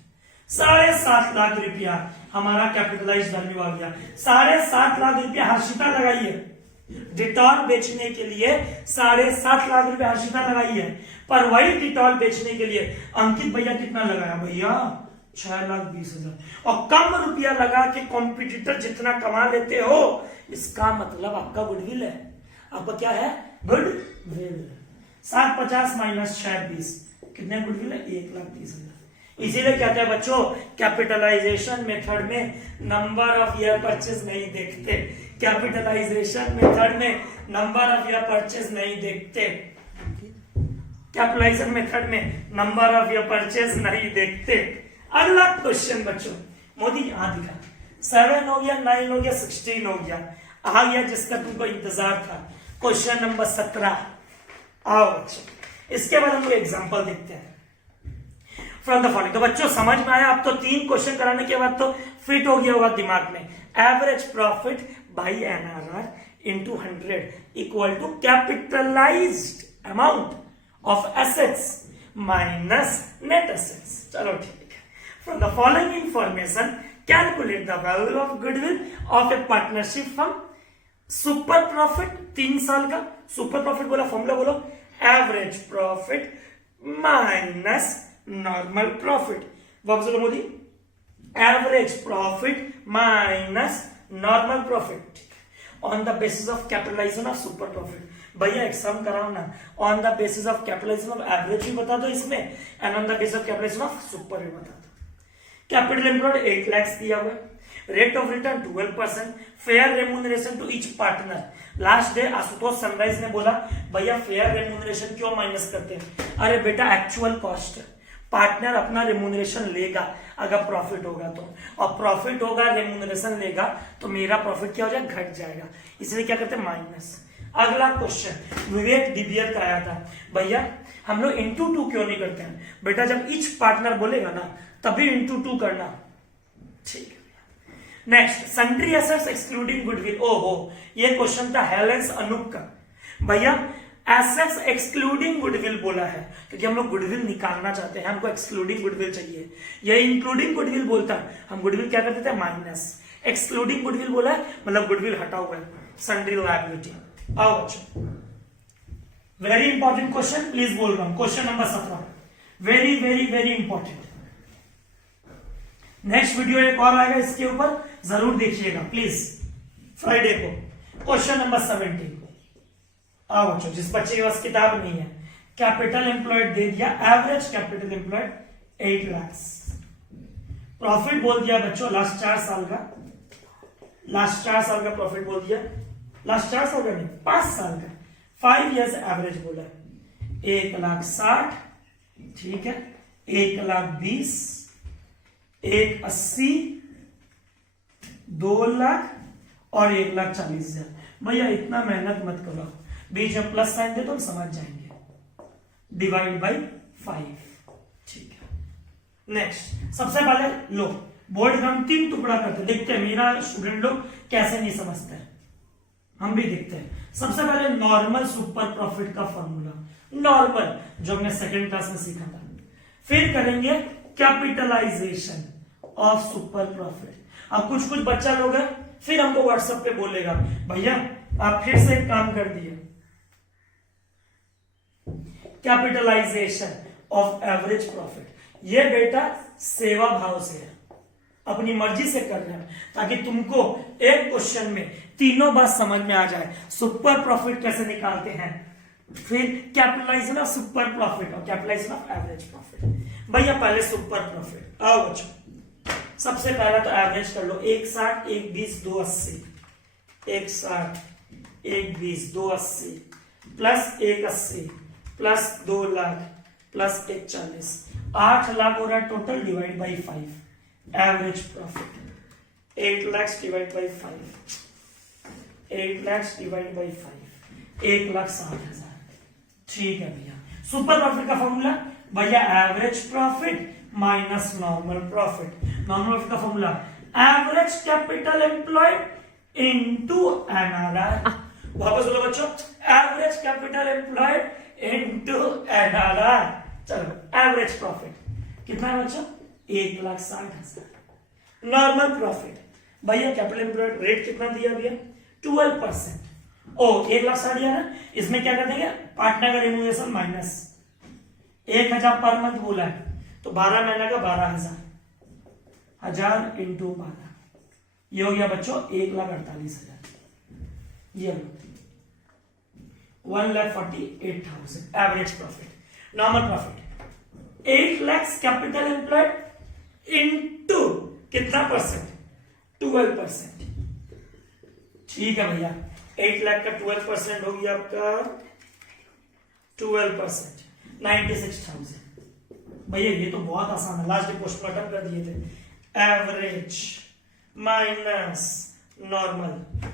7.5 lakh रुपया हमारा कैपिटलाइज्ड वैल्यू आ गया। 7.5 लाख रुपया हर्षिता लगाई है डिटॉल बेचने के लिए, 7.5 लाख रुपया हर्षिता लगाई है। पर वही डिटॉल बेचने के लिए अंकित भैया कितना लगाया? भैया 6,20,000। और कम रुपया लगा के कॉम्पिटिटर जितना कमा लेते हो, इसका मतलब आपका गुडविल है। आपका क्या है? गुडविल। 750 माइनस 620 कितने गुडविल है? 1,30,000। इसीलिए कहते हैं बच्चों कैपिटलाइजेशन मेथड में नंबर ऑफ ईयर परचेज नहीं देखते। कैपिटलाइजेशन मेथड में नंबर ऑफ ईयर परचेज नहीं देखते। कैपिटलाइजेशन मेथड में नंबर ऑफ ईयर परचेज नहीं देखते। अगला क्वेश्चन बच्चों, मोदी यहां दिखा 7 हो गया, 9 हो गया, 16 हो गया, आ गया जिसका तुमको इंतजार था क्वेश्चन नंबर 17। आओ बच्चों इसके बाद हम लोग एग्जांपल देखते हैं फ्रॉम द फॉलोइंग। तो बच्चों समझ में आया? अब तो 3 क्वेश्चन कराने के बाद तो फिट हो गया होगा दिमाग में। Average profit by NRR into 100 equal to capitalised amount of assets minus net assets. चलो ठीक है। From the following information calculate the value of goodwill of a partnership firm. Super profit 3 साल का, सुपर प्रॉफिट बोला, फॉर्मूला बोलो, average profit minus normal profit. वापस बोलो Modi, average profit minus normal profit on the basis of capitalisation of super profit. भैया एक सम कराओ ना, on the basis of capitalisation of average भी बता दो इसमें, and on the basis of capitalisation of super भी बता दो। कैपिटल एम्प्लॉयड 8 लाख दिया हुआ, rate of return 12%, fair remuneration to each partner. Last day Ashutosh sunrise ने बोला भैया फेयर रेम्यूनरेशन क्यों माइनस करते हैं? अरे बेटा एक्चुअल कॉस्ट, पार्टनर अपना रेम्यूनरेशन लेगा अगर प्रॉफिट होगा तो, और प्रॉफिट होगा रेम्यूनरेशन लेगा तो मेरा प्रॉफिट क्या हो जाएगा? घट जाएगा। इसलिए क्या करते हैं? माइनस। अगला क्वेश्चन विवेक डिबियर कराया था, भैया हम लोग इंटू 2 क्यों नहीं करते हैं? बेटा जब ईच पार्टनर बोलेगा ना तभी इंटू 2 करना। ठीक है। Next, sundry assets excluding goodwill. ओहो, ये क्वेश्चन था हेलेंस अनूप का। भैया एसेट्स एक्सक्लूडिंग गुडविल बोला है क्योंकि हम लोग गुडविल निकालना चाहते हैं, हमको एक्सक्लूडिंग गुडविल चाहिए। ये इंक्लूडिंग गुडविल बोलता है, हम गुडविल क्या करते थे? माइनस। एक्सक्लूडिंग गुडविल बोला है मतलब गुडविल हटा हुआ है, सन्ड्री लायबिलिटी। आओ बच्चों, वेरी इंपॉर्टेंट क्वेश्चन, प्लीज बोल रहा हूं, question number 17, very very very important. Next video एक और आएगा इसके ऊपर, जरूर देखिएगा प्लीज, फ्राइडे को। Question number 17। आओ बच्चों, जिस बच्चे के पास किताब नहीं है, कैपिटल एम्प्लॉयड दे दिया, average capital employed 8 lakh, profit बोल दिया बच्चों लास्ट 4 साल का, लास्ट 4 साल का प्रॉफिट बोल दिया, लास्ट 4 साल का नहीं 5 साल का, 5 इयर्स एवरेज बोला, 1,60,000, ठीक है, 1,20,000, 1,80,000, 2 लाख और 1,40,000। भैया इतना मेहनत मत करो, बीच में प्लस साइन दे तो हम समझ जाएंगे, डिवाइड बाई 5, ठीक है। नेक्स्ट, सबसे पहले लो बोर्ड का हम 3 टुकड़ा करते, देखते हैं मेरा स्टूडेंट लोग कैसे नहीं समझते हैं, हम भी देखते हैं। सबसे पहले नॉर्मल सुपर प्रॉफिट का फॉर्मूला, नॉर्मल जो हमने सेकेंड क्लास में सीखा था। फिर करेंगे कैपिटलाइजेशन ऑफ सुपर प्रॉफिट। अब कुछ कुछ बच्चा लोग है फिर हमको व्हाट्सएप पे बोलेगा भैया आप फिर से एक काम कर दिए, कैपिटलाइजेशन ऑफ एवरेज प्रॉफिट। ये बेटा सेवा भाव से है, अपनी मर्जी से कर रहे हैं ताकि तुमको एक क्वेश्चन में तीनों बात समझ में आ जाए। सुपर प्रॉफिट कैसे निकालते हैं, फिर कैपिटलाइजेशन ऑफ सुपर प्रॉफिट और कैपिटलाइजेशन ऑफ एवरेज प्रॉफिट। भैया पहले सुपर प्रॉफिट, आओ बच्चों सबसे पहला तो एवरेज कर लो। 160, 120, 280, 160, 120, 280 plus 180 plus 2 lakh plus 140, 8 lakh हो रहा है total, divide by 5 average profit. 8 lakhs divide by 5, 8 lakhs divide by 5, 1,60,000। ठीक है भैया। सुपर प्रॉफिट का फॉर्मूला भैया average profit minus normal profit. Normal profit का formula average capital employed into NRR. वापस बोलो बच्चों, average capital employed into NRR. चलो एवरेज प्रॉफिट कितना है बच्चों, 1,60,000। नॉर्मल प्रॉफिट भैया कैपिटल एम्प्लॉयड रेट कितना दिया भैया, 12%। ओ 1,60,000 दिया ना, इसमें क्या कर देंगे, पार्टनर का रिमूवेशन माइनस 1,000 पर मंथ बोला है तो 12 महीने का 12,000, 1000 इंटू 12, ये हो गया बच्चों 1,48,000। ये 1,48,000 average profit. Normal profit 8 lakhs capital employed into कितना परसेंट, 12%। ठीक है भैया, 8 लाख का 12% हो गया आपका 12%, 96,000। भैया ये तो बहुत आसान है, लास्ट पोस्टमार्टम कर दिए थे। Average minus normal,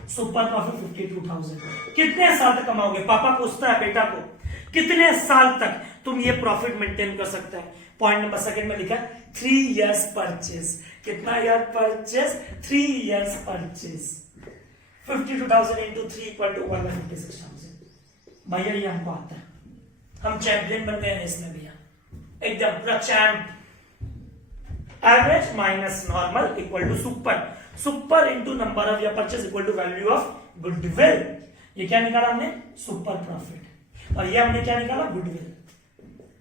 super profit 52,000। कितने साल तक कमाओगे, पापा पूछता है बेटा को, कितने साल तक तुम ये प्रॉफिट मेंटेन कर सकता है। पॉइंट नंबर सेकंड में लिखा 3 years परचेज। कितना यार purchase, 3 years purchase. 52,000 into 3 equal to 1,56,000। भैया ये हमको आता है, हम चैंपियन बन गए हैं इसमें भैया, एकदम पूरा champ. Average minus normal equal to super, super into number of या purchase equal to value of goodwill. ये क्या निकाला हमने, सुपर प्रॉफिट, और ये हमने क्या निकाला, गुडविल।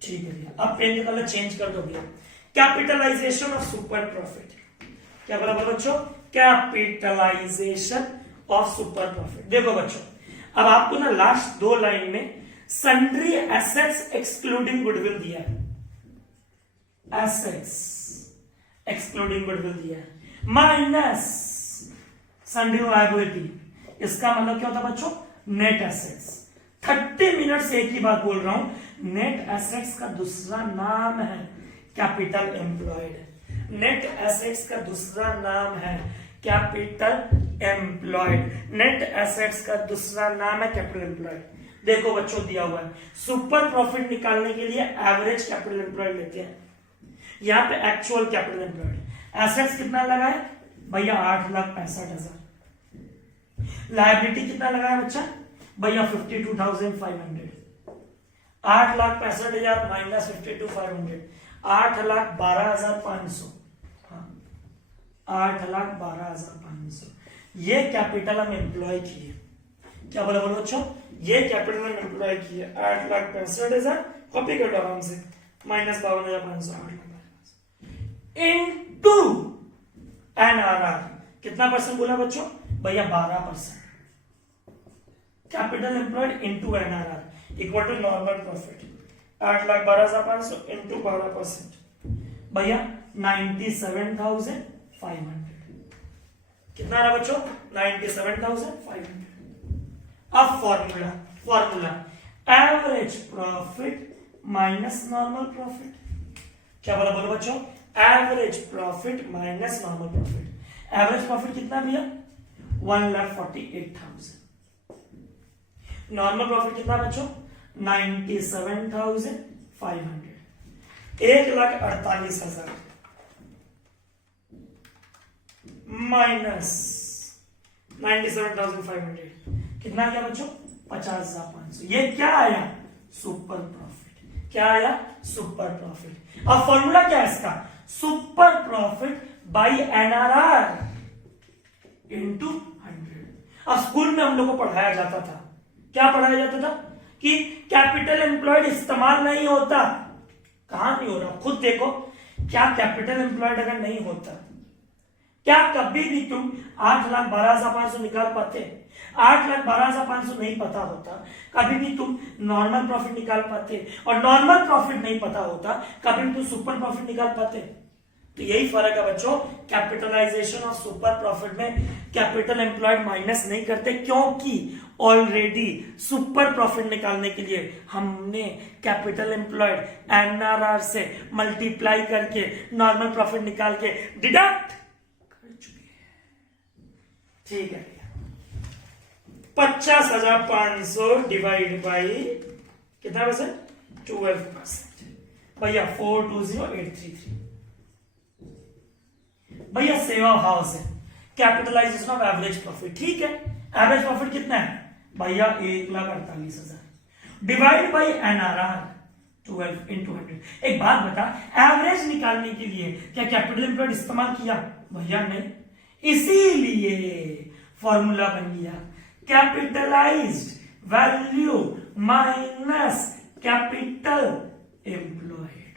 ठीक है भैया, अब पेन का कलर चेंज कर दो भैया। कैपिटलाइजेशन ऑफ सुपर प्रॉफिट, क्या बोला बच्चों, कैपिटलाइजेशन ऑफ सुपर प्रॉफिट। देखो बच्चों, अब आपको ना लास्ट 2 लाइन में सन्ड्री एसेट्स एक्सक्लूडिंग गुडविल दिया है, एसेट्स एक्सक्लूडिंग गुडविल दिया है, माइनस सन्ड्री लायबिलिटी। इसका मतलब क्या होता है बच्चों, नेट एसेट्स। 30 मिनट से एक ही बात बोल रहा हूं, नेट एसेट्स का दूसरा नाम है कैपिटल एम्प्लॉयड। नेट एसेट्स का दूसरा नाम है कैपिटल एम्प्लॉयड। नेट एसेट्स का दूसरा नाम है कैपिटल एम्प्लॉयड। देखो बच्चों दिया हुआ है, सुपर प्रॉफिट निकालने के लिए एवरेज कैपिटल एम्प्लॉयड लेते हैं, यहाँ पे एक्चुअल कैपिटल एम्प्लॉयड। एसेट्स कितना लगा है भैया, 8,65,000। लायबिलिटी कितना लगा है बच्चा भैया, 52,500। 8,65,000 माइनस 52,500, 8,12,500। 8,12,500 ये कैपिटल हम एम्प्लॉय किए। क्या बोला बोलो बच्चों, ये कैपिटल हम एम्प्लॉय किए 8,65,000, कॉपी कर लो आराम से, माइनस 52,500, 8,62,500 इनटू एनआरआर। कितना परसेंट बोला बच्चों भैया, 12%। Capital employed into NRR equal to normal profit, 8,12,500 into 12% भैया 97,500। कितना रहा बच्चों, 97,500। अब formula average profit minus normal profit. क्या बोला बोलो बच्चों, average profit minus normal profit. Average profit कितना भैया, 1,48,000। नॉर्मल प्रॉफिट कितना बच्चों, 97,500। 1,48,000 माइनस 97,500 कितना आया बच्चों, 50,500। ये क्या आया, सुपर प्रॉफिट। क्या आया, सुपर प्रॉफिट। अब फॉर्मूला क्या है इसका, super profit by NRR into 100। अब स्कूल में हम लोग को पढ़ाया जाता था, क्या पढ़ाया जाता था कि कैपिटल एम्प्लॉयड इस्तेमाल नहीं होता। कहां नहीं हो रहा, खुद देखो, क्या कैपिटल एम्प्लॉयड अगर नहीं होता क्या कभी भी तुम 8,12,500 निकाल पाते? 8,12,500 नहीं पता होता, कभी भी तुम नॉर्मल प्रॉफिट निकाल पाते? और नॉर्मल प्रॉफिट नहीं पता होता, कभी भी तुम सुपर प्रॉफिट निकाल पाते? तो यही फर्क है बच्चों, कैपिटलाइजेशन और सुपर प्रॉफिट में कैपिटल एम्प्लॉयड माइनस नहीं करते, क्योंकि ऑलरेडी सुपर प्रॉफिट निकालने के लिए हमने कैपिटल एम्प्लॉयड एनआरआर से मल्टीप्लाई करके नॉर्मल प्रॉफिट निकाल के डिडक्ट कर चुके हैं। ठीक है, 50,500 डिवाइड बाई कितना परसेंट? 12%। भैया 420833। भैया सेव ऑफ हाउस है, कैपिटलाइजेशन ऑफ एवरेज प्रॉफिट। ठीक है, एवरेज प्रॉफिट कितना है भैया? 1,48,000 डिवाइड बाई एनआरआर 12 into 100। एक बात बता, एवरेज निकालने के लिए क्या कैपिटल एम्प्लॉयड इस्तेमाल किया? भैया नहीं, इसीलिए फॉर्मूला बन गया capitalised value minus capital employed.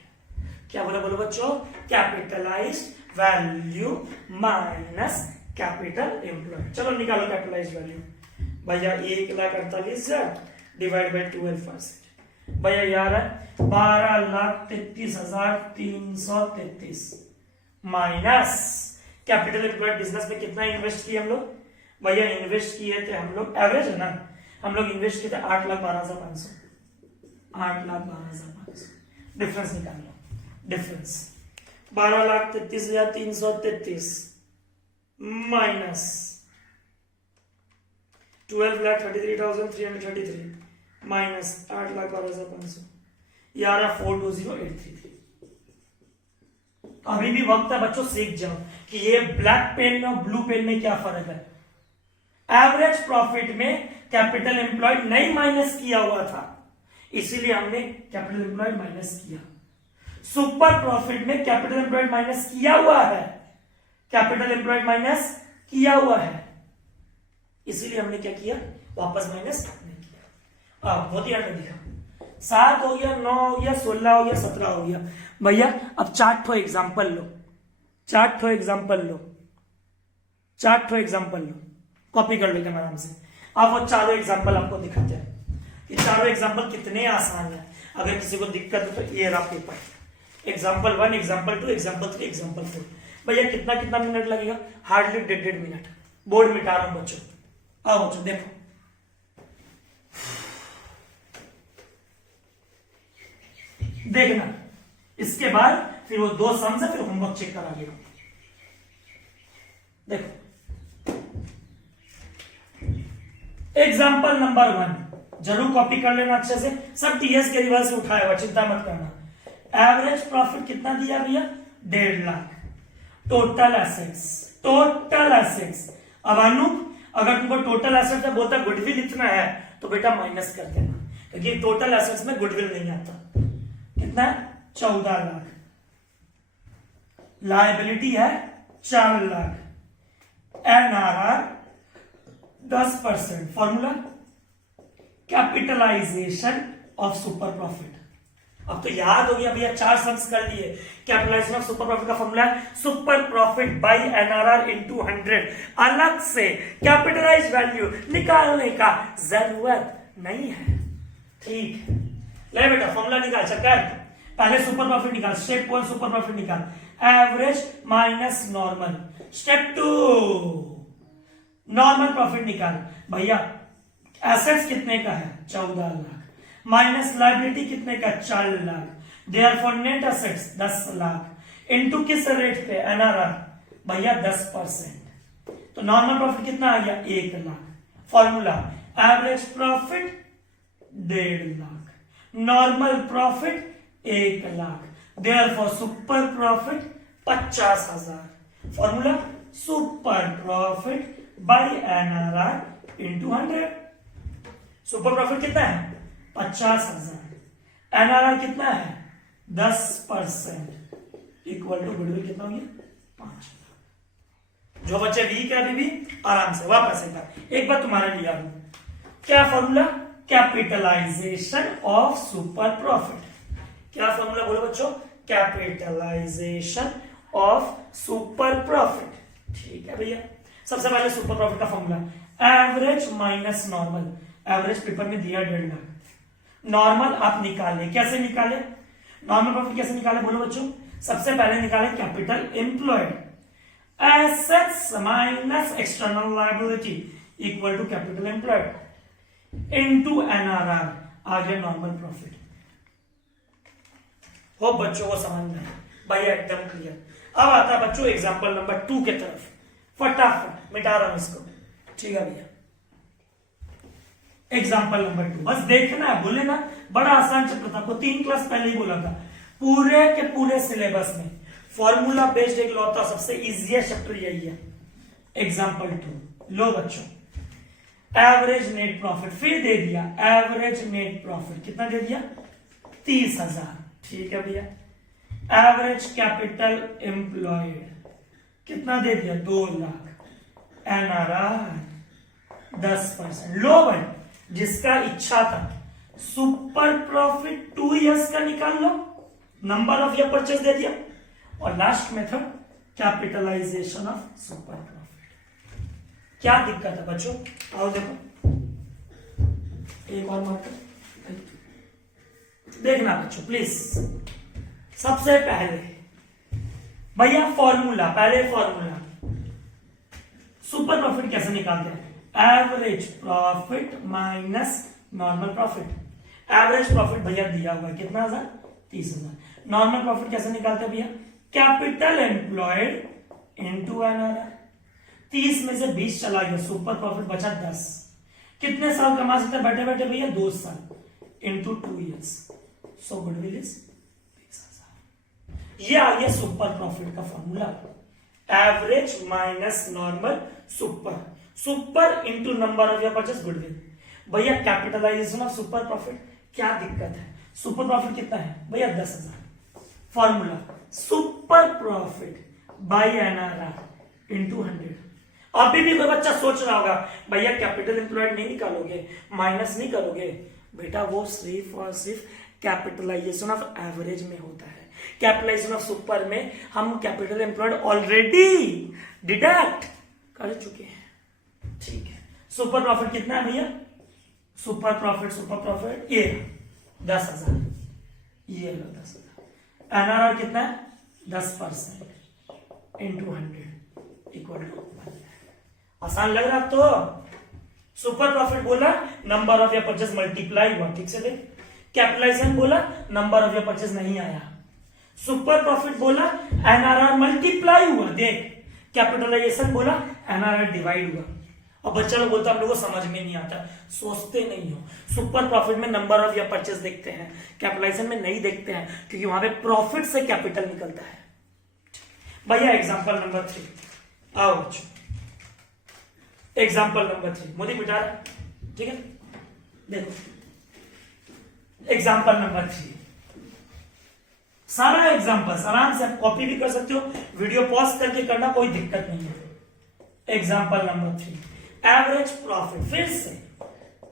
क्या बोला बोलो बच्चों? Capitalised value minus capital employed. चलो निकालो कैपिटलाइज्ड वैल्यू। भैया 1,48,000 डिवाइड बाई 12%। भैया यार है 12,33,333 माइनस कैपिटल एम्प्लॉयड। बिजनेस में कितना इन्वेस्ट किए हम लोग? भैया इन्वेस्ट किए थे हम लोग, एवरेज है ना, हम लोग इन्वेस्ट किए थे 8,12,500। 8,12,500 डिफरेंस निकाल लो। डिफरेंस 12,33,333 माइनस 12,33,333 माइनस 8,12,500, ये आ रहा 420833। अभी भी वक्त है बच्चों, सीख जाओ कि ये ब्लैक पेन में और ब्लू पेन में क्या फर्क है। एवरेज प्रॉफिट में कैपिटल एम्प्लॉयड नहीं माइनस किया हुआ था, इसीलिए हमने कैपिटल एम्प्लॉयड माइनस किया। सुपर प्रॉफिट में कैपिटल एम्प्लॉयड माइनस किया हुआ है, कैपिटल एम्प्लॉयड माइनस किया हुआ है, इसीलिए हमने क्या किया? वापस माइनस नहीं किया। बहुत ही आगे दिखा, 7 हो गया, 9 हो गया, 16 हो गया, 17 हो गया। भैया अब 4 ठो एग्जाम्पल लो, 4 ठो एग्जाम्पल लो, 4 ठो एग्जाम्पल लो, कॉपी कर लेंगे आराम से। अब वो चारों एग्जाम्पल आपको दिखाते हैं कि चारों एग्जाम्पल कितने आसान है। अगर किसी को दिक्कत हो तो ये रहा paper, example 1, example 2, example 3, example 4। भैया कितना कितना मिनट लगेगा? Hardly 1.5 minute. बोर्ड मिटा रहा हूं बच्चों, आओ बच्चों देखो। देखना, इसके बाद फिर वो 2 सम्स है, फिर होमवर्क चेक करा देगा। देखो एग्जाम्पल नंबर 1 जरूर कॉपी कर लेना अच्छे से, सब टीएस के रिवाज से उठाया हुआ, चिंता मत करना। एवरेज प्रॉफिट कितना दिया भैया? 1.5 lakh. Total assets, total assets. अब अनूप अगर तुमको टोटल एसेट्स में बोलता गुडविल इतना है तो बेटा माइनस कर देना, क्योंकि टोटल एसेट्स में गुडविल नहीं आता। कितना है? 14 लाख। लायबिलिटी है 4 lakh. NRR 10%। Formula capitalisation of super profit. अब तो याद हो गया भैया, 4 सम्स कर लिए। कैपिटलाइजेशन ऑफ सुपर प्रॉफिट का फॉर्मूला है super profit by NRR into 100। अलग से कैपिटलाइज वैल्यू निकालने का जरूरत नहीं है। ठीक है, ले बेटा फॉर्मूला निकाल। चक्कर पहले सुपर प्रॉफिट निकाल। स्टेप 1 सुपर प्रॉफिट निकाल, average minus normal. Step 2 normal profit निकाल। भैया एसेट्स कितने का है? 14 लाख माइनस लायबिलिटी कितने का? 4 lakh. Therefore net assets 10 lakh into किस रेट पे? एनआरआर भैया 10%। तो नॉर्मल प्रॉफिट कितना आ गया? 1 lakh. Formula average profit 1.5 lakh, normal profit 1 lakh, therefore super profit 50,000। Formula super profit by NRR into 100। Super profit कितना है? 50,000। एनआरआर कितना है? 10%। इक्वल टू गुडविल कितना हो गया? 5 लाख। जो बच्चे वीक है अभी भी आराम से वापस एक बार तुम्हारे लिए आऊं। क्या formula? Capitalisation of super profit. क्या फॉर्मूला बोलो बच्चों? Capitalisation of super profit. ठीक है भैया। सबसे पहले सुपर प्रॉफिट का formula, average minus normal. Average paper में दिया 1.5 लाख, नॉर्मल आप निकाले। कैसे निकाले नॉर्मल प्रॉफिट, कैसे निकाले बोलो बच्चों? सबसे पहले निकाले capital employed, assets minus external liability equal to capital employed into NRR, आ गया नॉर्मल प्रॉफिट। हो बच्चों को समझ में भैया एकदम क्लियर। अब आता है बच्चों एग्जांपल नंबर 2 के तरफ, फटाफट मिटा रहा हूं इसको, ठीक है भैया। एग्जांपल नंबर 2 बस देखना है, बोले ना बड़ा आसान चैप्टर था, आपको 3 क्लास पहले ही बोला था। पूरे के पूरे सिलेबस में फॉर्मूला बेस्ड एक लॉ था, सबसे इजीएस्ट चैप्टर यही है। एग्जांपल 2 लो बच्चों, एवरेज नेट प्रॉफिट फिर दे दिया, एवरेज नेट प्रॉफिट कितना दे दिया? 30,000, ठीक है भैया। एवरेज कैपिटल एम्प्लॉयड कितना दे दिया? 2 लाख। एनआरआर 10%। लो भाई, जिसका इच्छा था सुपर प्रॉफिट 2 इयर्स का निकाल लो, नंबर ऑफ ईयर परचेज दे दिया, और last method capitalisation of super profit. क्या दिक्कत है बच्चों? आओ देखो, एक और मार्कर देखना बच्चों प्लीज। सबसे पहले भैया फॉर्मूला, पहले फॉर्मूला सुपर प्रॉफिट कैसे निकालते हैं? Average profit minus normal profit. Average profit भैया दिया हुआ है कितना? 30,000। नॉर्मल प्रॉफिट कैसे निकालते हैं भैया? Capital employed into NRR. 30 में से 20 चला गया, सुपर प्रॉफिट बचा 10। कितने साल कमा सकते हैं बैठे बैठे भैया? 2 साल into 2 years. So goodwill is 20,000। ये आ गया सुपर प्रॉफिट का formula, average minus normal super, super into number of year purchase goodwill. भैया कैपिटलाइजेशन ऑफ सुपर प्रॉफिट, क्या दिक्कत है? सुपर प्रॉफिट कितना है भैया? 10,000। Formula super profit by NRR into 100। अभी भी कोई बच्चा सोच रहा होगा भैया कैपिटल एम्प्लॉयड नहीं निकालोगे, माइनस नहीं करोगे? बेटा वो सिर्फ और सिर्फ कैपिटलाइजेशन ऑफ एवरेज में होता है। कैपिटलाइजेशन ऑफ सुपर में हम कैपिटल एम्प्लॉयड ऑलरेडी डिडक्ट कर चुके हैं, ठीक है। सुपर प्रॉफिट कितना है भैया? सुपर प्रॉफिट ये 10,000, ये लो 10,000। एनआरआर कितना है? 10% इंटू 100 इक्वल टू 1। आसान लग रहा तो? सुपर प्रॉफिट बोला, number of year purchase multiply हुआ, ठीक से देख। कैपिटलाइजेशन बोला, नंबर ऑफ ईयर परचेज नहीं आया। सुपर प्रॉफिट बोला, एनआरआर मल्टीप्लाई हुआ, देख। कैपिटलाइजेशन बोला, एनआरआर डिवाइड हुआ। और बच्चा लोग बोलता है हम लोग को समझ में नहीं आता, सोचते नहीं हो। सुपर प्रॉफिट में नंबर ऑफ ईयर परचेज देखते हैं, कैपिटलाइजेशन में नहीं देखते हैं, क्योंकि वहां पे प्रॉफिट से कैपिटल निकलता है। भैया एग्जांपल नंबर 3 आओ बच्चों। एग्जांपल नंबर 3 मोदी बिटा रहा, ठीक है। देखो एग्जांपल नंबर 3, सारा एग्जांपल आराम से आप कॉपी भी कर सकते हो, वीडियो पॉज करके करना, कोई दिक्कत नहीं है। एग्जांपल नंबर 3, एवरेज प्रॉफिट, फिर से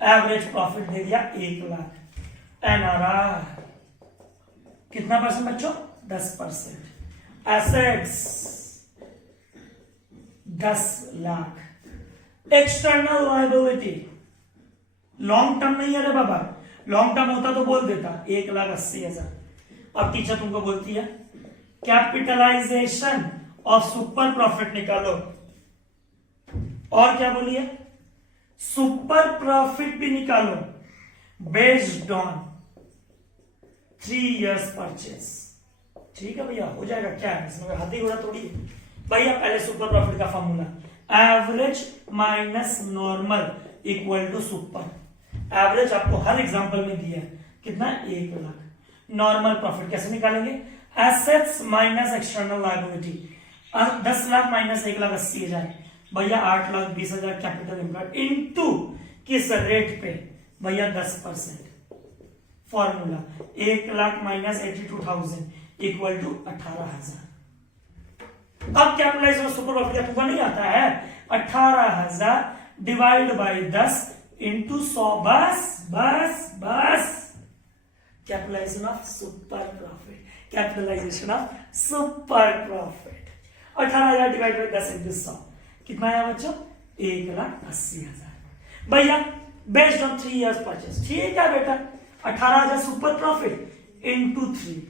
एवरेज प्रॉफिट दे दिया 1 लाख। एनआरआर कितना परसेंट बच्चों? 10%। Assets 10 lakh. External liability long term नहीं है रे बाबा, लॉन्ग टर्म होता तो बोल देता 1,80,000। अब टीचर तुमको बोलती है कैपिटलाइजेशन ऑफ सुपर प्रॉफिट निकालो, और क्या बोलिए? सुपर प्रॉफिट भी निकालो बेस्ड ऑन 3 इयर्स परचेज। ठीक है भैया, हो जाएगा। क्या है इसमें हाथी घोड़ा थोड़ी है भैया। पहले सुपर प्रॉफिट का formula, average minus normal equal to super. Average आपको हर एग्जांपल में दिया है, कितना? 1 लाख। नॉर्मल प्रॉफिट कैसे निकालेंगे? Assets minus external liability, 10 lakh minus 1,80,000 भैया 8,20,000 कैपिटल एम्प्लॉयड इनटू किस रेट पे भैया? 10%। Formula 1 lakh minus 82,000 equal to 18,000। अब कैपिटलाइजेशन सुपर प्रॉफिट तुमको नहीं आता है? 18,000 डिवाइड बाई 10 इंटू 100। बस capitalisation of super profit, capitalisation of super profit. 18,000 divide by 10 into 100 कितना आया बच्चों? 1,80,000। भैया बेस्ड ऑन 3 इयर्स परचेस, ठीक है बेटा। 18,000 super profit into 3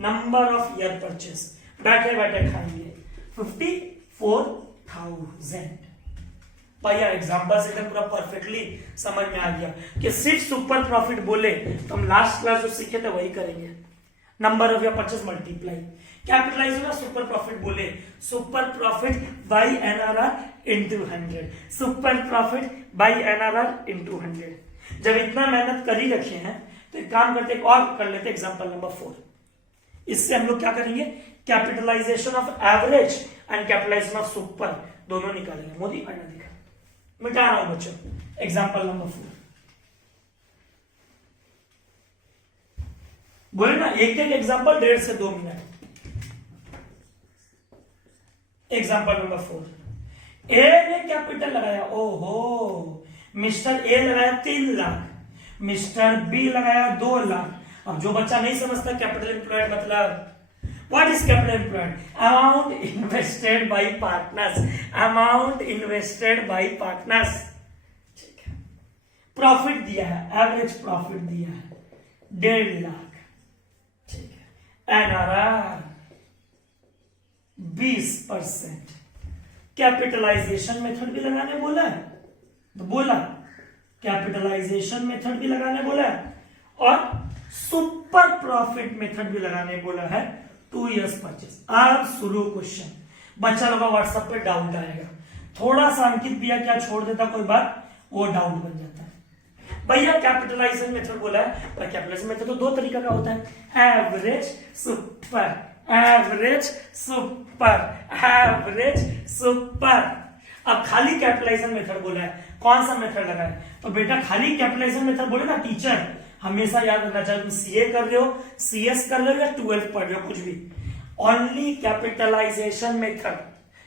number of year purchase, बैठे बैठे खाएंगे 54,000। भैया एग्जाम्पल से एकदम पूरा परफेक्टली समझ में आ गया कि सिर्फ सुपर प्रॉफिट बोले तो हम लास्ट क्लास जो सीखे थे वही करेंगे। Number of year purchase multiply, capitalisation of super profit बोले super profit by NRR into 100, super profit by NRR into 100। जब इतना मेहनत कर ही रखे हैं तो एक काम करते, एक और कर लेते, एग्जाम्पल नंबर 4। इससे हम लोग क्या करेंगे, capitalisation of average and capitalisation of super दोनों निकालेंगे। मोदी पढ़ना दिखा, मिटा रहा हूं बच्चों। एग्जाम्पल नंबर 4 बोले ना, एक एक एग्जाम्पल 1.5 से 2 मिनट। एग्जाम्पल नंबर 4, ए ने कैपिटल लगाया, ओहो, मिस्टर ए लगाया 3 लाख, मिस्टर बी लगाया 2 लाख। अब जो बच्चा नहीं समझता कैपिटल एम्प्लॉयड मतलब, what is capital employed? Amount invested bye partners, amount invested bye partners. ठीक है, प्रॉफिट दिया है, एवरेज प्रॉफिट दिया है 1.5 लाख। ठीक है, एनआरआर 20%। कैपिटलाइजेशन मेथड भी लगाने बोला है, तो बोला कैपिटलाइजेशन मेथड भी लगाने बोला है, और सुपर प्रॉफिट मेथड भी लगाने बोला है 2 इयर्स परचेस। अब शुरू क्वेश्चन, बच्चा लोग का व्हाट्सएप पे डाउट आएगा, थोड़ा सा अंकित भैया क्या छोड़ देता कोई बात, वो डाउट बन जाता है। भैया कैपिटलाइजेशन मेथड बोला है, पर कैपिटलाइजेशन मेथड तो 2 तरीका का होता है, average super, average super, average super. अब खाली कैपिटलाइजेशन मेथड बोला है, कौन सा मेथड लगा है? तो बेटा खाली कैपिटलाइजेशन मेथड बोले ना टीचर, हमेशा याद रखना चाहिए, तुम सीए कर रहे हो, सीएस कर रहे हो या 12th पढ़ रहे हो, कुछ भी, only capitalisation method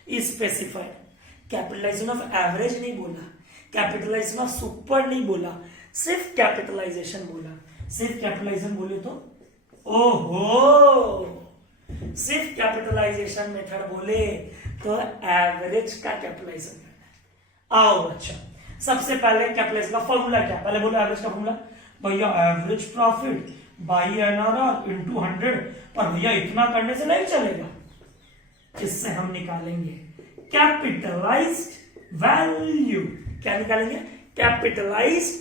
is specified. Capitalisation of average नहीं बोला, कैपिटलाइजेशन ऑफ सुपर नहीं बोला, सिर्फ कैपिटलाइजेशन बोला। सिर्फ कैपिटलाइजेशन बोले तो ओहो, सिर्फ कैपिटलाइजेशन मेथड बोले तो एवरेज का कैपिटलाइजेशन करना है। आओ बच्चा, सबसे पहले कैपिटलाइजेशन का फॉर्मूला क्या, पहले बोलो एवरेज का फॉर्मूला। भैया average profit by NRR into 100, पर भैया इतना करने से नहीं चलेगा, इससे हम निकालेंगे कैपिटलाइज्ड वैल्यू। क्या निकालेंगे? Capitalised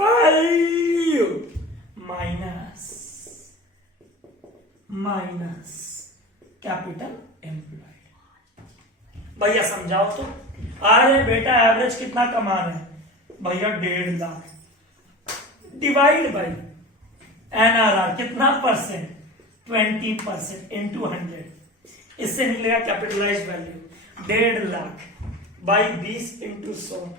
value minus capital employed. भैया समझाओ तो। अरे बेटा एवरेज कितना कमा रहे हैं? भैया 1.5 लाख डिवाइड बाई एनआरआर कितना परसेंट? 20% इंटू 100, इससे निकलेगा capitalised value 1.5 lakh by 20 into 100,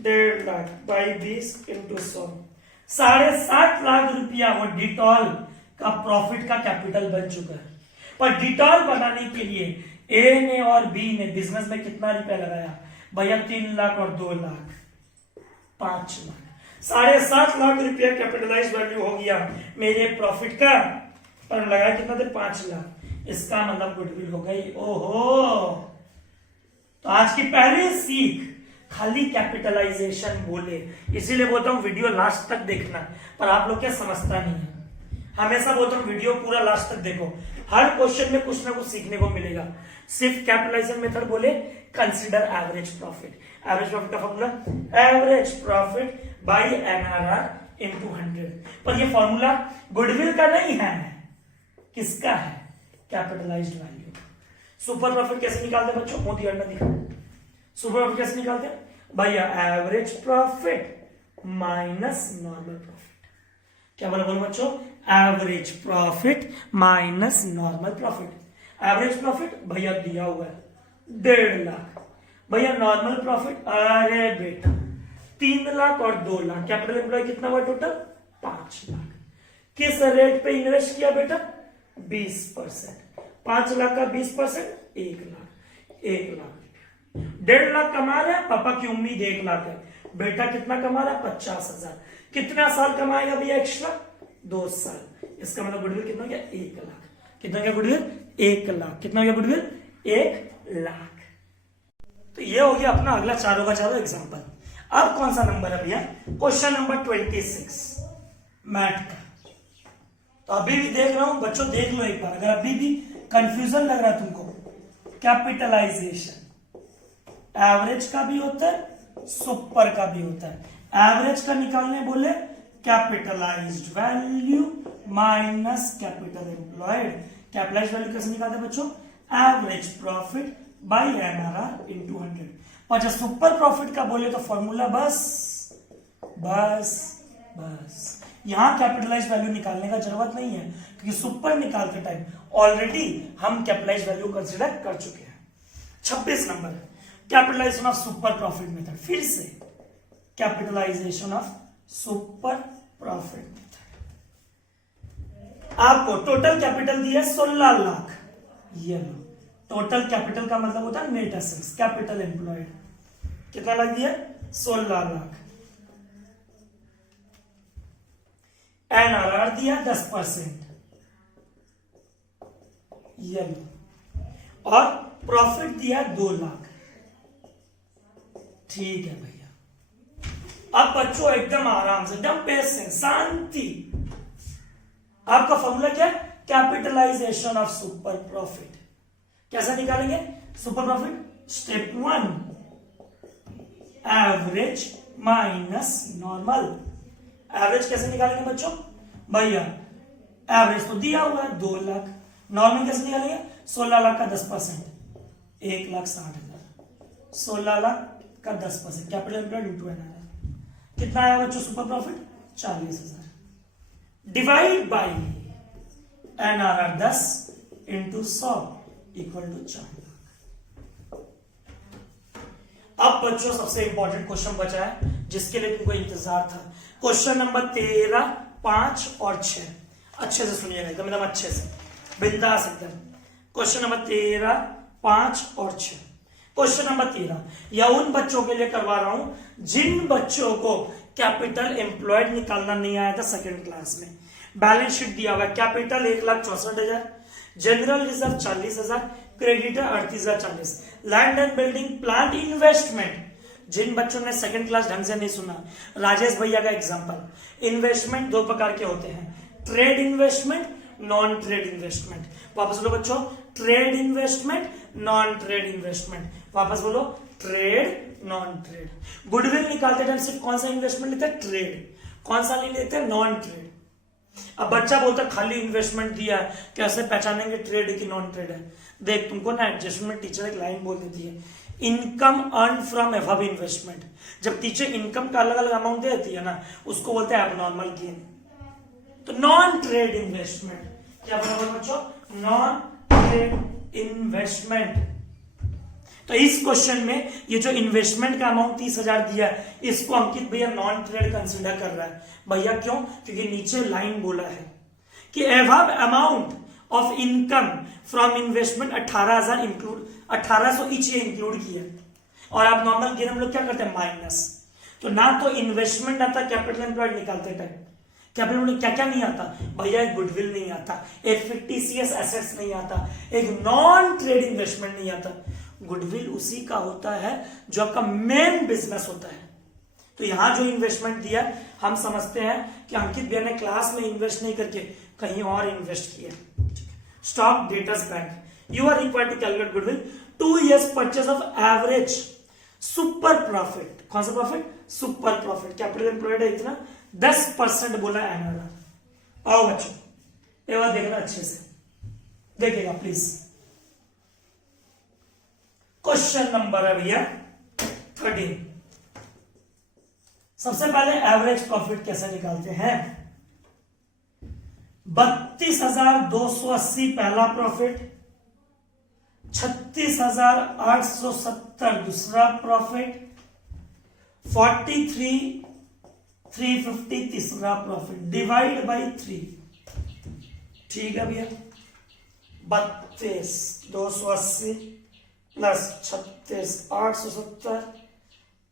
1.5 lakh by 20 into 100, 7.5 lakh रुपया वो डिटॉल का प्रॉफिट का कैपिटल बन चुका है। पर डिटॉल बनाने के लिए ए ने और बी ने बिजनेस में कितना रुपया लगाया? भैया 3 लाख और 2 लाख 5 लाख, 7.5 लाख रुपया कैपिटलाइज वैल्यू हो गया मेरे प्रॉफिट का, पर लगाया कितना थे? 5 लाख। इसका मतलब गुडविल हो गई। ओहो, तो आज की पहली सीख खाली कैपिटलाइजेशन बोले, इसीलिए बोलता हूं वीडियो लास्ट तक देखना, पर आप लोग क्या समझता नहीं है। हमेशा बोलता हूं वीडियो पूरा लास्ट तक देखो, हर क्वेश्चन में कुछ ना कुछ सीखने को मिलेगा। सिर्फ कैपिटलाइजेशन मेथड बोले consider average profit. Average profit का formula average profit by NRR into 100, पर ये फॉर्मूला गुडविल का नहीं है, किसका है? Capitalised value. सुपर प्रॉफिट कैसे निकालते हैं बच्चों? मोदी अंडा दिखा। सुपर प्रॉफिट कैसे निकालते हैं? भैया average profit minus normal profit. क्या बोला बोलो बच्चों? Average profit minus normal profit. Average profit भैया दिया हुआ है 1.5 लाख, भैया नॉर्मल प्रॉफिट, अरे बेटा 3 लाख और 2 लाख, कैपिटल एम्प्लॉय कितना हुआ टोटल? 5 लाख। किस रेट पे इन्वेस्ट किया बेटा? 20%। 5 लाख का 20% 1 लाख, 1 लाख। 1.5 लाख कमा रहे हैं, पापा की उम्मीद 1 लाख है, बेटा कितना कमा रहा है? 50,000। कितना साल कमाएगा भैया एक्स्ट्रा? 2 साल। इसका मतलब गुडविल कितना हो गया? 1 लाख। कितना गया गुडविल? 1 लाख। कितना गया गुडविल? 1,00,000। तो ये हो गया अपना अगला चारों का चारों एग्जाम्पल। अब कौन सा नंबर है भैया? क्वेश्चन नंबर 26 मैथ का। तो अभी भी देख रहा हूं बच्चों, देख लो एक बार, अगर अभी भी कंफ्यूजन लग रहा है तुमको, कैपिटलाइजेशन एवरेज का भी होता है, सुपर का भी होता है। एवरेज का निकालने बोले capitalised value minus capital employed. Capitalised value कैसे निकालते हैं बच्चों? Average profit by NRR into 100। और जब सुपर प्रॉफिट का बोले तो फॉर्मूला बस यहां कैपिटलाइज्ड वैल्यू निकालने का जरूरत नहीं है, क्योंकि सुपर निकालते टाइम ऑलरेडी हम कैपिटलाइज्ड वैल्यू कंसीडर कर चुके हैं। 26 number capitalisation of super profit method. फिर से capitalisation of super profit method. आपको टोटल कैपिटल दिया 16 लाख। ये लो, टोटल कैपिटल का मतलब होता है नेट एसेट्स, कैपिटल एम्प्लॉयड। कितना लग दिया? 16 लाख। एनआरआर दिया 10%, ये लो, और प्रॉफिट दिया 2 लाख। ठीक है भैया। अब बच्चों एकदम आराम से, एकदम पेशेंस, शांति। आपका फॉर्मूला क्या है? Capitalisation of super profit. कैसे निकालेंगे super profit? Step 1 average minus normal. Average कैसे निकालेंगे बच्चों? भैया एवरेज तो दिया हुआ है 2 लाख, नॉर्मल कैसे निकालेंगे? 16 लाख का 10%, 1,60,000। 16 लाख का 10%, कैपिटल एम्प्लॉयड इंटू एनआरआर। कितना आया बच्चों super profit? 40,000 divide by NRR 10 into 100 equal to 4 lakh. अब बच्चों सबसे इंपॉर्टेंट क्वेश्चन बचा है जिसके लिए तुमको इंतजार था। क्वेश्चन नंबर 13, 5 और 6। अच्छे से सुनिएगा एकदम अच्छे से, बिंदास एकदम। क्वेश्चन नंबर 13, 5 और 6। क्वेश्चन नंबर 13 या उन बच्चों के लिए करवा रहा हूं जिन बच्चों को कैपिटल एम्प्लॉयड निकालना नहीं आया था सेकेंड क्लास में। बैलेंस शीट दिया हुआ है, capital 1,64,000, general reserve 40,000, creditor 38,040, land and building plant investment. जिन बच्चों ने सेकंड क्लास ढंग से नहीं सुना, राजेश भैया का एग्जांपल। इन्वेस्टमेंट 2 प्रकार के होते हैं, trade investment, non trade investment. वापस बोलो बच्चों, trade investment, non trade investment. वापस बोलो, ट्रेड, नॉन ट्रेड। गुडविल निकालते टाइम सिर्फ कौन सा इन्वेस्टमेंट लेते हैं? ट्रेड। कौन सा नहीं लेते? Non trade. अब बच्चा बोलता खाली इन्वेस्टमेंट दिया है, कैसे पहचानेंगे ट्रेड की नॉन ट्रेड है? देख, तुमको ना एडजस्टमेंट टीचर एक लाइन बोल देती है, income earn from above investment. जब टीचर इनकम का अलग अलग अमाउंट दे देती है ना, उसको बोलते हैं एबनॉर्मल गेन। तो नॉन ट्रेड इन्वेस्टमेंट क्या बोला बच्चों? Non trade investment. तो इस क्वेश्चन में ये जो इन्वेस्टमेंट का अमाउंट 30,000 दिया है, इसको अंकित भैया नॉन ट्रेड कंसीडर कर रहा है। भैया क्यों? क्योंकि नीचे लाइन बोला है कि above amount of income from investment 18,000 include, 1800 each ये इंक्लूड किया। और आप नॉर्मल गेन हम लोग क्या करते हैं? माइनस। तो ना तो इन्वेस्टमेंट आता कैपिटल एम्प्लॉयड निकालते टाइम, कैपिटल में क्या क्या नहीं आता भैया? एक गुडविल नहीं आता, एक फिक्टिशियस एसेट्स नहीं आता, एक नॉन ट्रेड इन्वेस्टमेंट नहीं आता। गुडविल उसी का होता है जो आपका मेन बिजनेस होता है। तो यहां जो इन्वेस्टमेंट दिया हम समझते हैं कि अंकित भैया ने क्लास में इन्वेस्ट नहीं करके कहीं और इन्वेस्ट किया। Stock debtors bank, you are required to calculate goodwill 2 years purchase of average super profit. कौन सा प्रॉफिट? Super profit. कैपिटल एम्प्लॉयड है इतना, 10% बोला एनआरआर। आओ बच्चों एक बार देखना अच्छे से, देखिएगा प्लीज। क्वेश्चन नंबर है भैया 13। सबसे पहले एवरेज प्रॉफिट कैसे निकालते हैं? 32,280 पहला प्रॉफिट, 36,870 दूसरा प्रॉफिट, 43,350 तीसरा प्रॉफिट, डिवाइड बाई 3। ठीक है भैया, 32,280 प्लस 36,870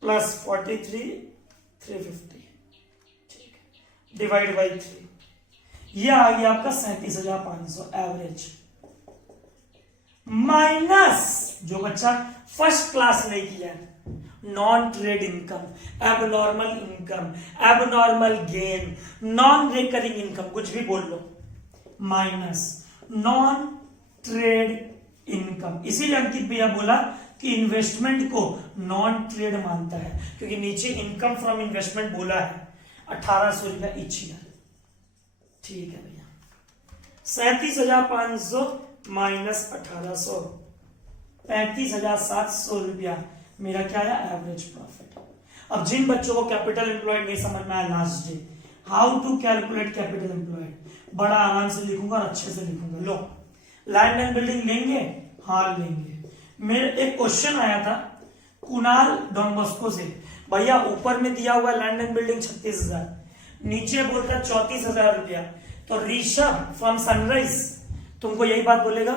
प्लस 43,350, ठीक है, डिवाइड बाई 3। ये आ गया आपका 37,500 एवरेज। माइनस जो बच्चा फर्स्ट क्लास नहीं किया है, non trade income, abnormal income, abnormal gain, non recurring income, कुछ भी बोल लो, माइनस नॉन ट्रेड इनकम। इसीलिए अंकित भैया बोला कि इन्वेस्टमेंट को नॉन ट्रेड मानता है, क्योंकि नीचे इनकम फ्रॉम इन्वेस्टमेंट बोला है 1800 रुपया ईच ईयर। ठीक है भैया, 37,500 माइनस 1800, 35,700 रुपया मेरा क्या है, एवरेज प्रॉफिट। अब जिन बच्चों को कैपिटल एम्प्लॉयड नहीं समझ में आया last day, how to calculate capital employed, बड़ा आराम से लिखूंगा और अच्छे से लिखूंगा। लो, लैंड एंड बिल्डिंग लेंगे, हाँ लेंगे। मेरे एक क्वेश्चन आया था कुणाल डॉनबॉस्को से, भैया ऊपर में दिया हुआ लैंड एंड बिल्डिंग 36,000, नीचे बोलता 34,000 रुपया, तो ऋषभ फ्रॉम सनराइज तुमको यही बात बोलेगा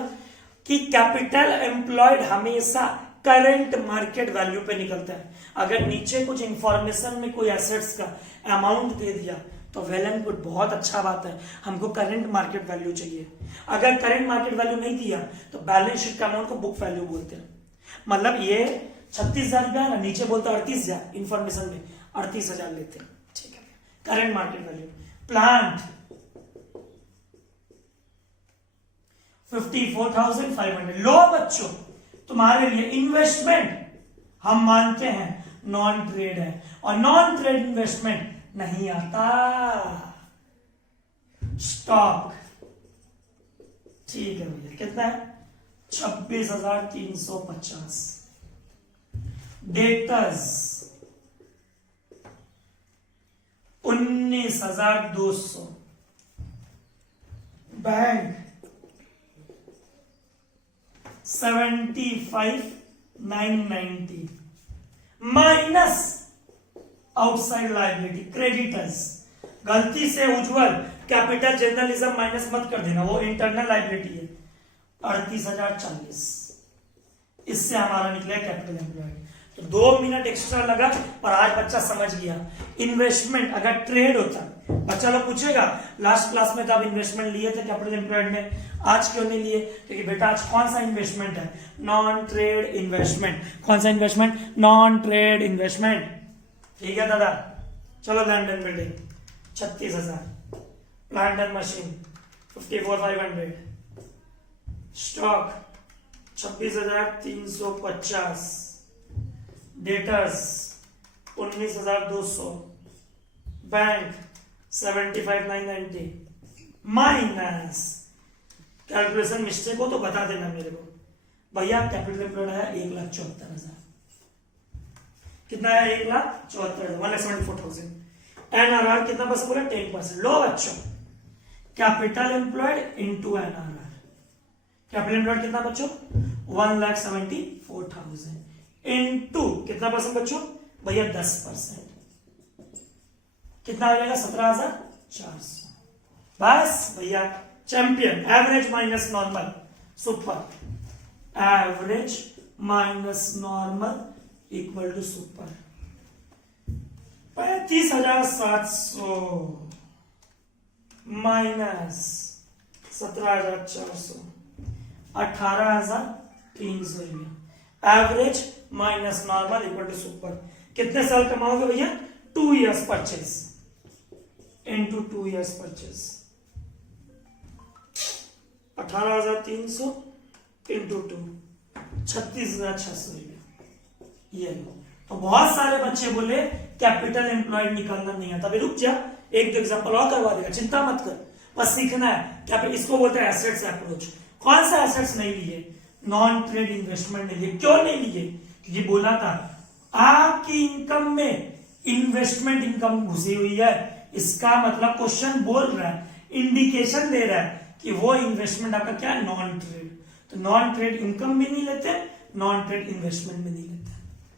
कि कैपिटल एम्प्लॉयड हमेशा करंट मार्केट वैल्यू पे निकलता है। अगर नीचे कुछ इंफॉर्मेशन में कोई एसेट्स का अमाउंट दे दिया तो वेल एंड गुड, बहुत अच्छा बात है, हमको करंट मार्केट वैल्यू चाहिए। अगर करंट मार्केट वैल्यू नहीं दिया तो बैलेंस शीट का अमाउंट को बुक वैल्यू बोलते हैं। मतलब ये 36,000 रुपया है ना, नीचे बोलता 38,000, इंफॉर्मेशन में 38,000 लेते हैं। ठीक है, करंट मार्केट वैल्यू। प्लांट 54,500। लो बच्चों, तुम्हारे लिए इन्वेस्टमेंट हम मानते हैं नॉन ट्रेड है, और नॉन ट्रेड इन्वेस्टमेंट नहीं आता। स्टॉक ठीक है भैया, कितना है, 26,350। Debtors 19,200। Bank 75,990 minus outside liability creditors. गलती से उज्जवल कैपिटल जर्नलिज्म माइनस मत कर देना, वो इंटरनल लायबिलिटी है, 38,040। इससे हमारा निकला कैपिटल एम्प्लॉयड। तो 2 मिनट एक्स्ट्रा लगा, पर आज बच्चा समझ गया। इन्वेस्टमेंट अगर ट्रेड होता, बच्चा लोग पूछेगा लास्ट क्लास में तो आप इन्वेस्टमेंट लिए थे कैपिटल एम्प्लॉयड में, आज क्यों नहीं लिए? क्योंकि बेटा आज कौन सा इन्वेस्टमेंट है, नॉन ट्रेड इन्वेस्टमेंट। कौन सा इन्वेस्टमेंट, नॉन ट्रेड इन्वेस्टमेंट। ठीक है दादा, चलो land and building 36,000, plant and machine 54,500, stock 26,350, debtors 19,200, bank 75,990 minus. Calculation mistake हो तो बता देना मेरे को भैया। कैपिटल एम्प्लॉयड है 1,74,000। कितना है, 1,74,000, 1,74,000। एनआरआर कितना बस बोला, 10%। लो बच्चों, capital employed into NRR. Capital employed कितना बच्चों, 1,74,000 इंटू कितना परसेंट बच्चों भैया, 10%। कितना आ जाएगा, 17,400। बस भैया, champion. Average minus normal, super. Average minus normal equal to super. 35,700 minus 17,400, 18,300। Average minus normal equal to super. कितने साल कमाओगे भैया, 2 years purchase into 2 years purchase, 18,300 into 2, 36,600 रुपया। ये लो। तो बहुत सारे बच्चे बोले कैपिटल एम्प्लॉयड निकालना नहीं आता। अभी रुक जा, एक दो एग्जांपल और करवा देगा, चिंता मत कर, बस सीखना है। कैपिटल इसको बोलते हैं एसेट्स अप्रोच। कौन सा एसेट्स नहीं लिए, नॉन ट्रेड इन्वेस्टमेंट नहीं लिए। क्यों नहीं लिए, क्योंकि बोला था आपकी इनकम में इन्वेस्टमेंट इनकम घुसी हुई है। इसका मतलब क्वेश्चन बोल रहा है, इंडिकेशन दे रहा है कि वो इन्वेस्टमेंट आपका क्या है, नॉन ट्रेड। तो नॉन ट्रेड इनकम भी नहीं लेते, नॉन ट्रेड इन्वेस्टमेंट भी नहीं लेते।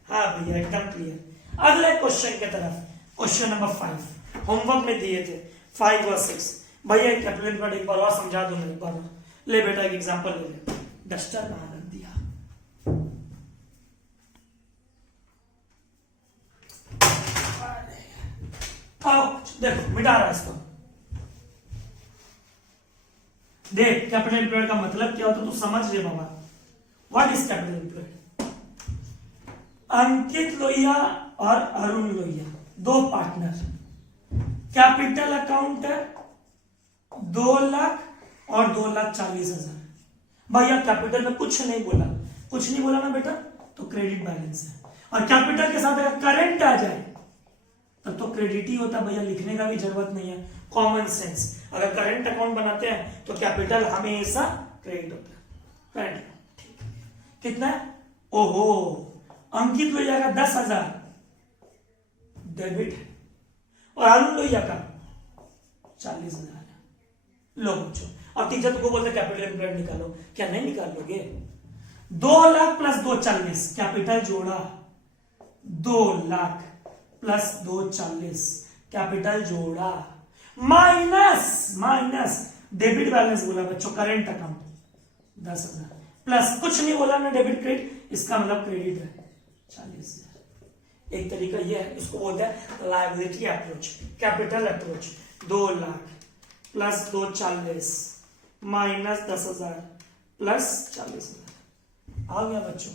हाँ भैया, एकदम क्लियर। अगले क्वेश्चन की तरफ, क्वेश्चन नंबर 5 होमवर्क में दिए थे 5 और 6। भैया कैपिटल एम्प्लॉयड एक बार और समझा दूंगा, एक बार ले बेटा, एक एग्जांपल ले ले। डस्टर बना रख दिया, आओ देखो मिटा रहा है इसको। देख कैपिटल एम्प्लॉयड का मतलब क्या होता है, तू समझ ले बाबा। What is capital employed? Ankit Lohia और अरुण लोहिया, दो पार्टनर, कैपिटल अकाउंट है 2,00,000 और 2,40,000। भैया कैपिटल में कुछ नहीं बोला ना बेटा, तो क्रेडिट बैलेंस है। और कैपिटल के साथ अगर करंट आ जाए तब तो क्रेडिट ही होता भैया, लिखने का भी जरूरत नहीं है, कॉमन सेंस। अगर करंट अकाउंट बनाते हैं तो कैपिटल हमेशा क्रेडिट होता है, करंट अकाउंट। ठीक, कितना है? ओहो, अंकित लोहिया का 10,000 डेबिट है और अरुण लोहिया का 40,000 है। लो बच्चों, अब टीचर तुमको बोलते कैपिटल एम्प्लॉयड निकालो, क्या नहीं निकाल लोगे? 2,00,000 प्लस 2,40,000 कैपिटल जोड़ा, 2,00,000 प्लस 2,40,000 कैपिटल जोड़ा, माइनस डेबिट बैलेंस बोला बच्चों, करंट अकाउंट 10,000 प्लस कुछ नहीं बोला ना, डेबिट क्रेडिट, इसका मतलब क्रेडिट है 40,000। एक तरीका यह है, इसको बोलते हैं liability approach, capital approach. 2,00,000 plus 2,40,000 minus 10,000 plus 40,000 आ गया बच्चों।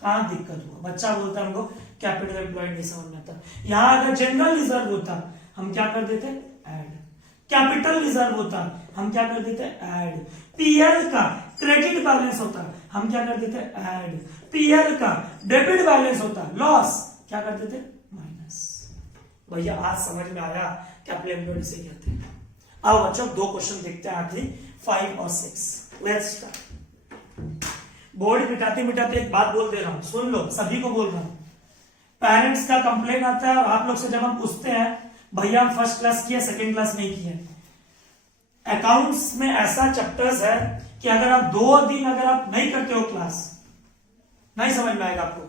कहां दिक्कत हुआ? बच्चा बोलता है हमको कैपिटल एम्प्लॉयड नहीं समझ में आता। यहां अगर जनरल रिजर्व होता हम क्या कर देते? ऐड। कैपिटल रिजर्व होता हम क्या कर देते? ऐड। पीएल का क्रेडिट बैलेंस होता हम क्या कर देते? ऐड। पीएल का डेबिट बैलेंस होता लॉस, क्या कर देते? माइनस। भैया आज समझ में आया कैपिटल एम्प्लॉयड से कहते हैं। अब बच्चों दो क्वेश्चन देखते हैं आखिरी, 5 और 6। Let's start. बोर्ड मिटाते मिटाते एक बात बोल दे रहा हूं, सुन लो, सभी को बोल रहा हूं। पेरेंट्स का कंप्लेन आता है और आप लोग से जब हम पूछते हैं भैया हम फर्स्ट क्लास किया, सेकंड क्लास नहीं किया। अकाउंट्स में ऐसा चैप्टर्स है कि अगर आप 2 दिन अगर आप नहीं करते हो क्लास, नहीं समझ में आएगा आपको।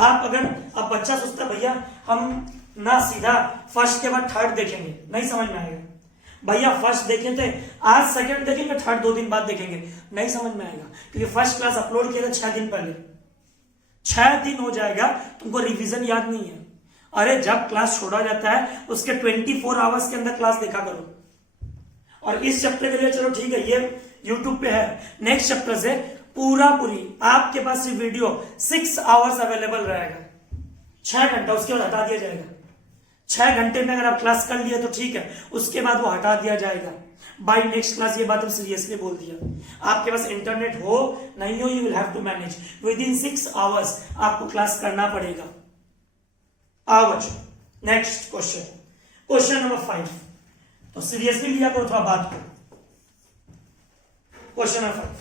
आप अगर अब बच्चा सोचता है भैया हम ना सीधा फर्स्ट के बाद थर्ड देखेंगे, नहीं समझ में आएगा। भैया फर्स्ट देखे थे, आज सेकंड देखेंगे, थर्ड 2 दिन बाद देखेंगे, नहीं समझ में आएगा। क्योंकि फर्स्ट क्लास अपलोड किया था 6 दिन पहले, 6 दिन हो जाएगा, तुमको रिवीजन याद नहीं है। अरे जब क्लास छोड़ा जाता है उसके 24 आवर्स के अंदर क्लास देखा करो। और इस चैप्टर के लिए चलो ठीक है, ये यूट्यूब पे है, नेक्स्ट चैप्टर से पूरी आपके पास ये वीडियो 6 आवर्स अवेलेबल रहेगा, 6 घंटा, उसके बाद हटा दिया जाएगा। 6 घंटे में अगर आप क्लास कर लिए तो ठीक है, उसके बाद वो हटा दिया जाएगा बाय नेक्स्ट क्लास। ये बात हम सीरियसली बोल दिया। आपके पास इंटरनेट हो नहीं हो, you will have to manage within 6 hours आपको क्लास करना पड़ेगा। आओ बच्चों नेक्स्ट क्वेश्चन, क्वेश्चन नंबर 5। तो सीरियसली लिया करो थोड़ा बात को। क्वेश्चन नंबर 5,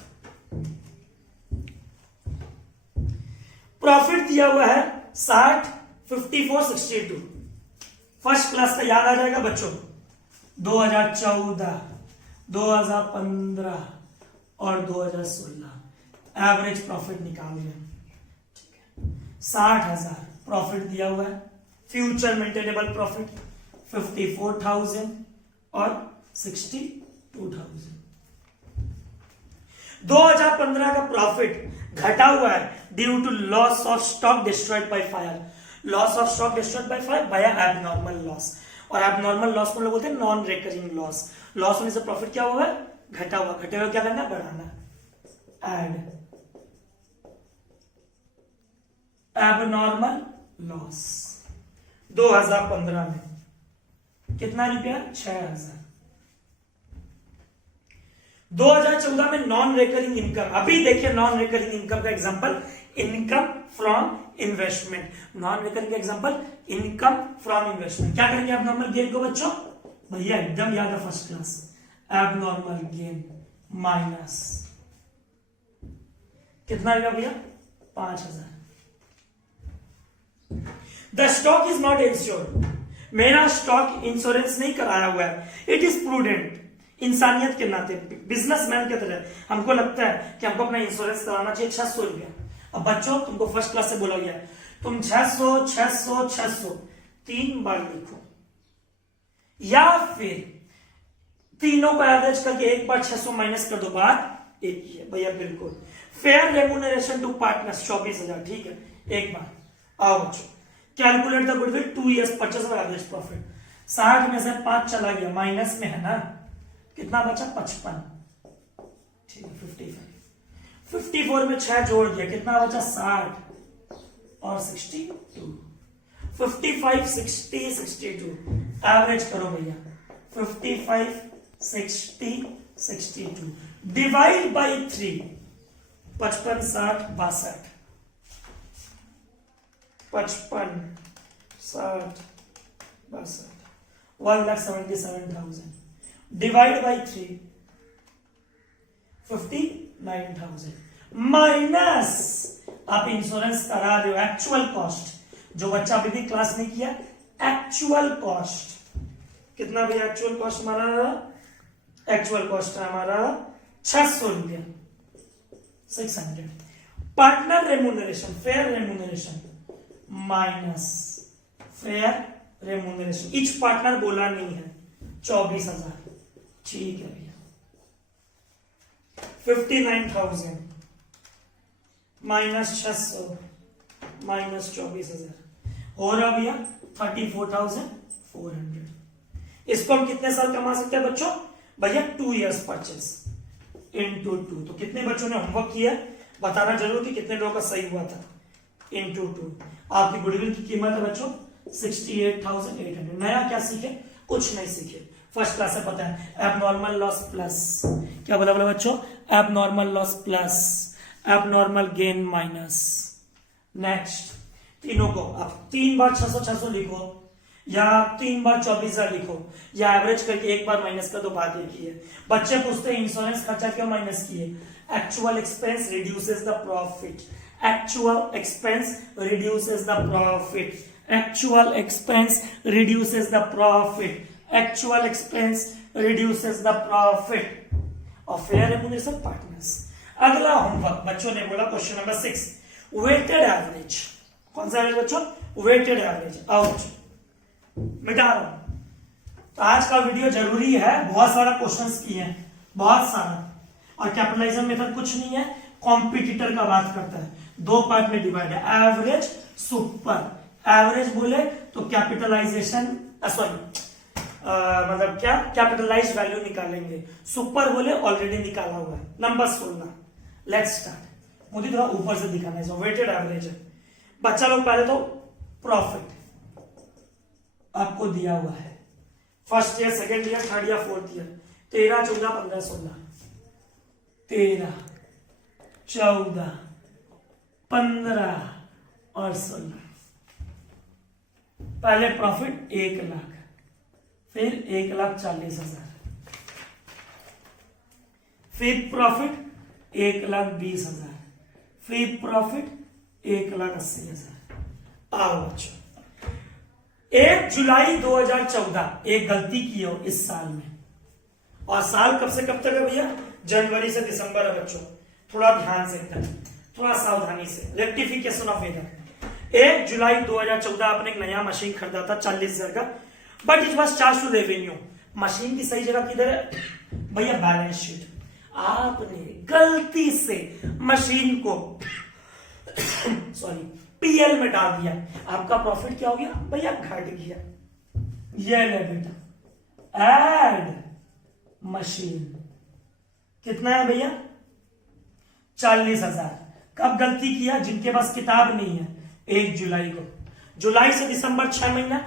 प्रॉफिट दिया हुआ है 60, 54, 62। फर्स्ट क्लास का याद आ जाएगा बच्चों, 2014, 2015 और 2016 एवरेज प्रॉफिट निकाल लें। ठीक है, 60,000 प्रॉफिट दिया हुआ है, फ्यूचर मेंटेनेबल प्रॉफिट 54,000 और 62,000। 2015 का प्रॉफिट घटा हुआ है due to loss of stock destroyed by fire. Loss of stock destroyed by fire by abnormal loss, और एबनॉर्मल लॉस को लोग बोलते हैं नॉन रिकरिंग लॉस। लॉस होने से प्रॉफिट क्या हुआ है? घटा हुआ। घटे हुए क्या करना? बढ़ाना, ऐड एबनॉर्मल लॉस। 2015 में कितना रुपया? 6,000। 2014 में नॉन रिकरिंग इनकम, अभी देखिए नॉन रिकरिंग इनकम का example income from investment. Non recurring का एग्जांपल इनकम फ्रॉम इन्वेस्टमेंट। क्या करेंगे एबनॉर्मल गेन को बच्चों? भैया एकदम याद है first class, abnormal gain minus कितना आएगा भैया? 5,000। The stock is not insured, मेरा स्टॉक इंश्योरेंस नहीं कराया हुआ है। इट इज प्रूडेंट, इंसानियत के नाते बिजनेसमैन के तरह हमको लगता है कि हमको अपना इंश्योरेंस कराना चाहिए 600 रुपया। अब बच्चों तुमको फर्स्ट क्लास से बोला गया है तुम 600 600 600 3 बार लिखो, या फिर तीनों को एवरेज करके एक बार 600 माइनस कर दो, बात एक ही है भैया। बिल्कुल फेयर रेम्यूनरेशन टू पार्टनर्स 24,000। ठीक है, एक बार आओ बच्चों, calculate the goodwill 2 years purchase of average profit. 60 में से 5 चला गया, माइनस में है ना, कितना बचा? 55। ठीक है, 55। 54 में 6 जोड़ दिया, कितना बचा 60 और 62, 55 60 62, एवरेज करो भैया 55 60 62, divide by 3, 55 60 62, 55 60 62, 1,77,000, divide by 3, 59,000, minus आप इंश्योरेंस करा रहे हो एक्चुअल कॉस्ट, जो बच्चा अभी भी क्लास नहीं किया, एक्चुअल कॉस्ट कितना भैया, एक्चुअल कॉस्ट हमारा, एक्चुअल कॉस्ट है हमारा 600 रुपया, 600, partner remuneration, fair remuneration minus fair remuneration, each partner बोला नहीं है, 24,000, ठीक है भैया, 59,000 माइनस 600 माइनस 24,000 हो रहा भैया 34,400। इसको हम कितने साल कमा सकते हैं बच्चों, भैया 2 years परचेस इंटू 2, तो कितने बच्चों ने होमवर्क किया बताना जरूर कि कितने लोगों का सही हुआ था, इंटू 2। आपकी गुडविल की कीमत है बच्चों 68,800। नया क्या सीखे, कुछ नहीं सीखे, फर्स्ट क्लास से पता है, एबनॉर्मल लॉस प्लस, क्या बोला बच्चों, abnormal loss plus abnormal gain minus. Next तीनों को आप 3 बार 600 600 लिखो, या 3 बार 24,000 लिखो, या एवरेज करके 1 बार माइनस कर दो, बात एक ही है। बच्चे पूछते हैं इंश्योरेंस खर्चा क्यों माइनस किए, actual expense reduces the profit, actual expense reduces the profit, actual expense reduces the profit, actual expense reduces the profit of fair remuneration partners. अगला होमवर्क बच्चों ने बोला क्वेश्चन नंबर 6, वेटेड एवरेज, कौन सा एवरेज बच्चों, वेटेड एवरेज, आउट, मिटा रहा हूं। तो आज का वीडियो जरूरी है, बहुत सारा क्वेश्चंस किए हैं, बहुत सारा, और कैपिटलाइजेशन मेथड कुछ नहीं है, कॉम्पिटिटर का बात करता है, 2 पार्ट में डिवाइड है, एवरेज सुपर। एवरेज बोले तो कैपिटलाइजेशन सॉरी मतलब क्या, कैपिटलाइज्ड वैल्यू निकालेंगे, सुपर बोले ऑलरेडी निकाला हुआ है। Number 16, let's start. मुझे थोड़ा ऊपर से दिखाना है, वेटेड एवरेज है बच्चा लोग। पहले तो प्रॉफिट आपको दिया हुआ है, first year, second year, third year, fourth year, 13 14 15 16, 13 14 15 और 16। पहले प्रॉफिट 1 लाख, फिर 1,40,000, फिर प्रॉफिट 1,20,000, फिर प्रॉफिट 1,80,000। आओ बच्चों, 1 जुलाई 2014 एक गलती की हो इस साल में, और साल कब से कब तक है भैया, जनवरी से दिसंबर है बच्चों, थोड़ा ध्यान से, थोड़ा सावधानी से, रेक्टिफिकेशन ऑफ एरर। 1 जुलाई 2014 आपने एक नया मशीन खरीदा था 40,000 का, but it was charge to revenue. Machine की सही जगह किधर है भैया, बैलेंस शीट। आपने गलती से मशीन को सॉरी पीएल में डाल दिया, आपका प्रॉफिट क्या हो गया भैया, घट गया। ये ले बेटा, एड मशीन कितना है भैया, 40,000। कब गलती किया, जिनके पास किताब नहीं है, 1 जुलाई को, जुलाई से दिसंबर 6 महीना,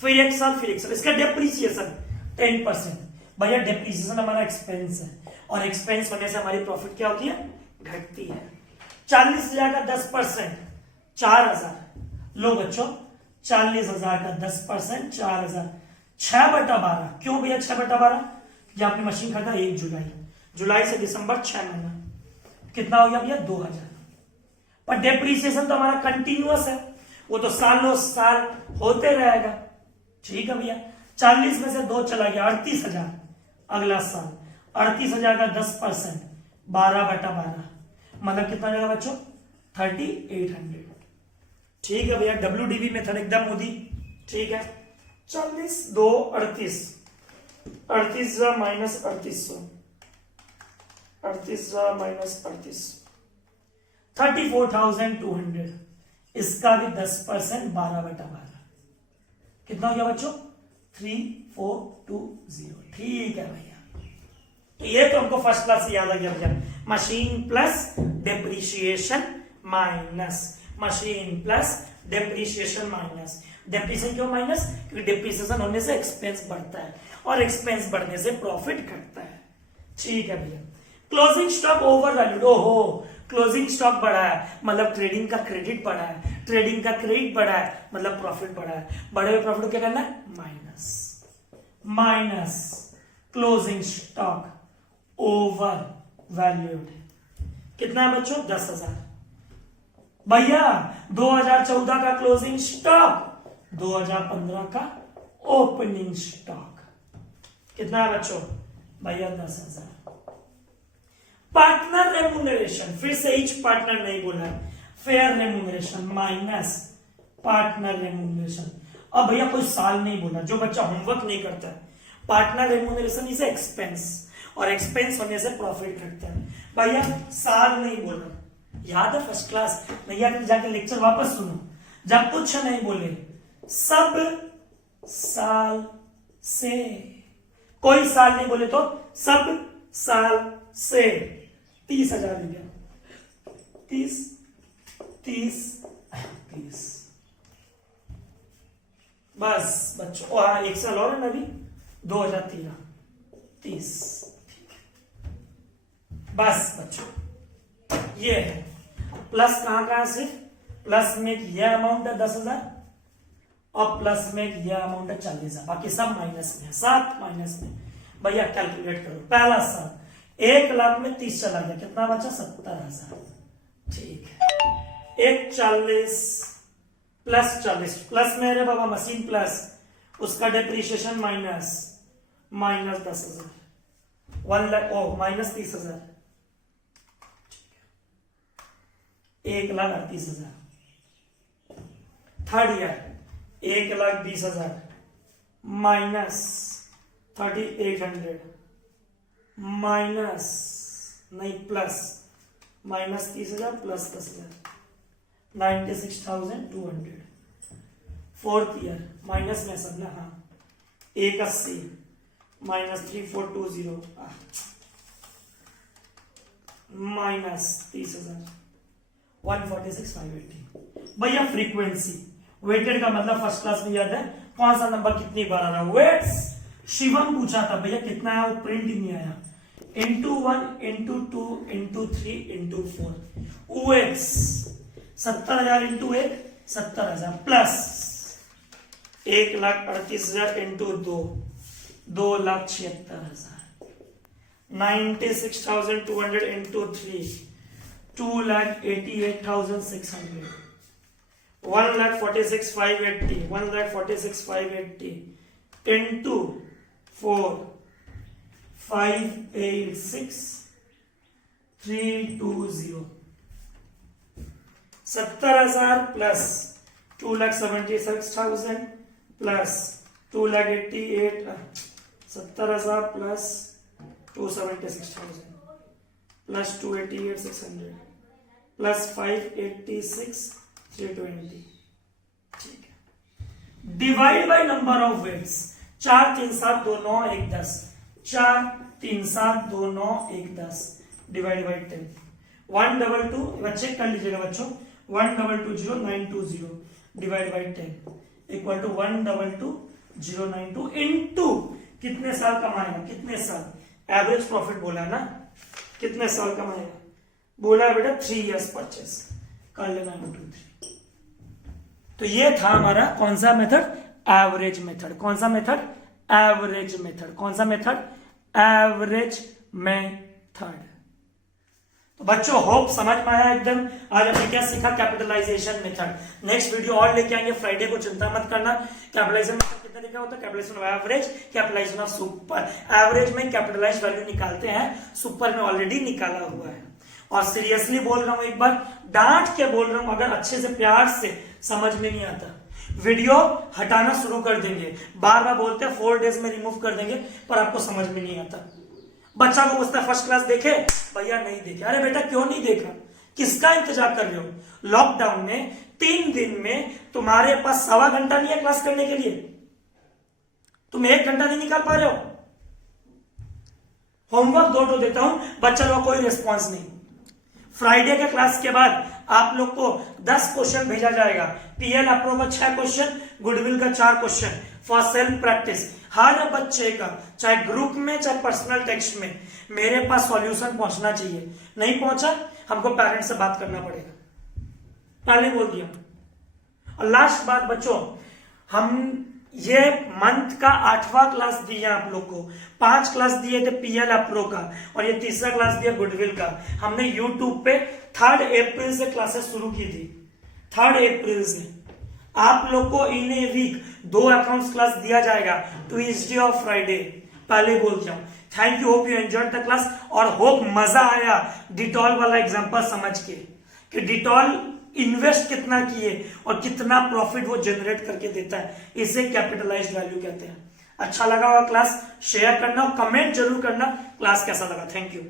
फिर 1 साल, फिर 1 साल। इसका डेप्रीसिएशन 10%, भैया डेप्रीसिएशन हमारा एक्सपेंस है, और एक्सपेंस होने से हमारी प्रॉफिट क्या होती है, घटती है। 40,000 का 10% 4,000, लो बच्चों 40,000 का 10% 4,000, 6/12। क्यों भैया 6/12, ये आपने मशीन खरीदा 1 जुलाई, जुलाई से दिसंबर 6 महीना, कितना हो गया भैया 2,000। पर डेप्रीसिएशन तो हमारा कंटिन्यूअस है, वो तो सालों साल होते रहेगा, ठीक है भैया। 40 में से 2 चला गया, 38,000 अगला साल, 38,000 का 10% 12/12, मतलब कितना जाएगा बच्चों 3,800। ठीक है भैया, WDV मेथड एकदम मोदी, ठीक है। 40 2 38, 38 माइनस 3800, 38 माइनस 38, 34,200। इसका भी 10% 12/12, कितना हो गया बच्चों 3420। ठीक है भैया, तो ये तो हमको फर्स्ट क्लास से याद आ गया भैया, machine plus depreciation minus, machine plus depreciation minus. Depreciation क्यों माइनस? क्योंकि डेप्रिसिएशन होने से एक्सपेंस बढ़ता है और एक्सपेंस बढ़ने से प्रॉफिट घटता है। ठीक है भैया। क्लोजिंग स्टॉक ओवर वैल्यूड, ओहो क्लोजिंग स्टॉक बढ़ा है मतलब ट्रेडिंग का क्रेडिट बढ़ा है, ट्रेडिंग का क्रेडिट बढ़ा है मतलब प्रॉफिट बढ़ा है, बढ़े हुए प्रॉफिट को क्या करना है? Minus, minus closing stock over valued. कितना है बच्चों? 10,000। भैया 2014 का क्लोजिंग स्टॉक, 2015 का ओपनिंग स्टॉक कितना है बच्चों? भैया 10,000। पार्टनर रेम्यूनरेशन, फिर से ईच पार्टनर नहीं बोला, fair remuneration minus partner remuneration. अब भैया कोई साल नहीं बोला, जो बच्चा होमवर्क नहीं करता है। पार्टनर रेम्यूनरेशन इज एक्सपेंस और एक्सपेंस होने से प्रॉफिट घटता है। भैया साल नहीं बोला, याद है फर्स्ट क्लास? भैया जाके लेक्चर वापस सुनो, जब कुछ नहीं बोले सब साल से, कोई साल नहीं बोले तो सब साल से 30,000 रुपया, 30 30 30 बस बच्चों। एक साल और है ना अभी, 2013 30। बस बच्चों ये है प्लस। कहां से प्लस में यह अमाउंट है 10,000 और प्लस में यह अमाउंट है 40,000, बाकी सब माइनस में है, 7 माइनस में। भैया कैलकुलेट करो, पहला साल 1 लाख में 30 चला गया, कितना बचा? 70,000। ठीक है। 140 प्लस 40 प्लस में रे बाबा मशीन प्लस, उसका डेप्रिसिएशन माइनस, माइनस 10,000, 1 लाख ओ minus 30,000, 1,38,000। Third year 1,20,000 minus 3,800 minus नहीं plus minus 30,000 plus 10,000 96,200। Fourth year minus में सब ना, हाँ 180 माइनस 3,420 माइनस 30,000 146,580। भैया फ्रीक्वेंसी वेटेड का मतलब फर्स्ट क्लास में याद है कौन सा नंबर कितनी बार आ रहा है? वेट्स। शिवम पूछा था भैया कितना है, वो प्रिंट ही नहीं आया। Into 1 into 2 into 3 into 4 weights 70,000 into 1 70,000 plus 1,38,000 into 2 2,76,000 96,200 into 3 2,88,600 1,46,580 1,46,580 into 4 586,320 70,000 plus 2,76,000 plus 2,88,000 70,000 plus 2,76,000 plus 2,88,600 plus 586,320। ठीक है। Divide by number of weights 4 3 7 2 9 1 10 4 3 7 2 9 1 10 divide by 10 122 बच्चे कर लीजिएगा बच्चों 1220920 divide by 10 equal to 1220920 into कितने साल कमाएगा, कितने साल एवरेज प्रॉफिट बोला ना, कितने साल कमाएगा बोला है बेटा 3 इयर्स परचेस कर लेना 2 3। तो ये था हमारा कौन सा मेथड? Average method. कौन सा मेथड? Average method. कौन सा मेथड? Average method. तो बच्चों होप समझ में आया एकदम। आज हमने क्या सीखा? Capitalisation method. नेक्स्ट वीडियो और लेके आएंगे फ्राइडे को, चिंता मत करना। कैपिटलाइजेशन मेथड कितना लिखा होता है? Capitalisation of average, capitalisation of super. Average में कैपिटलाइज वैल्यू निकालते हैं, सुपर में ऑलरेडी निकाला हुआ है। और सीरियसली बोल रहा हूं, एक बार डांट के बोल रहा हूं, अगर अच्छे से प्यार से समझ में नहीं आता वीडियो हटाना शुरू कर देंगे। बार बार बोलते हैं 4 डेज में रिमूव कर देंगे, पर आपको समझ में नहीं आता। बच्चा को पूछता है फर्स्ट क्लास देखे? भैया नहीं देखे। अरे बेटा क्यों नहीं देखा? किसका इंतजार कर रहे हो? लॉकडाउन में 3 दिन में तुम्हारे पास 1.25 घंटा नहीं है क्लास करने के लिए, तुम 1 घंटा नहीं निकाल पा रहे होमवर्क 2 देता हूं, बच्चा लोग कोई रिस्पॉन्स नहीं। फ्राइडे के क्लास के बाद आप लोग को 10 क्वेश्चन भेजा जाएगा। पीएल अप्रो का 6 क्वेश्चन, गुडविल का 4 क्वेश्चन फॉर सेल्फ प्रैक्टिस। हर बच्चे का चाहे ग्रुप में चाहे पर्सनल टेक्स्ट में मेरे पास सॉल्यूशन पहुंचना चाहिए। नहीं पहुंचा हमको पेरेंट्स से बात करना पड़ेगा, पहले बोल दिया। और लास्ट बात बच्चों, हम ये मंथ का 8वां क्लास दिया आप लोग को, 5 क्लास दिए थे पीएल अप्रो का और ये 3रा क्लास दिया गुडविल का। हमने यूट्यूब पे 3 अप्रैल से क्लासेस शुरू की थी, 3 अप्रैल से। आप लोग को इन ए वीक 2 अकाउंट्स क्लास दिया जाएगा, ट्यूसडे और फ्राइडे, पहले बोल जाऊं। Thank you, hope you enjoyed the class और होप मजा आया डिटॉल वाला एग्जांपल समझ के कि डिटॉल इन्वेस्ट कितना किए और कितना प्रॉफिट वो जनरेट करके देता है, इसे कैपिटलाइज्ड वैल्यू कहते हैं। अच्छा लगा होगा क्लास, शेयर करना और कमेंट जरूर करना क्लास कैसा लगा। Thank you.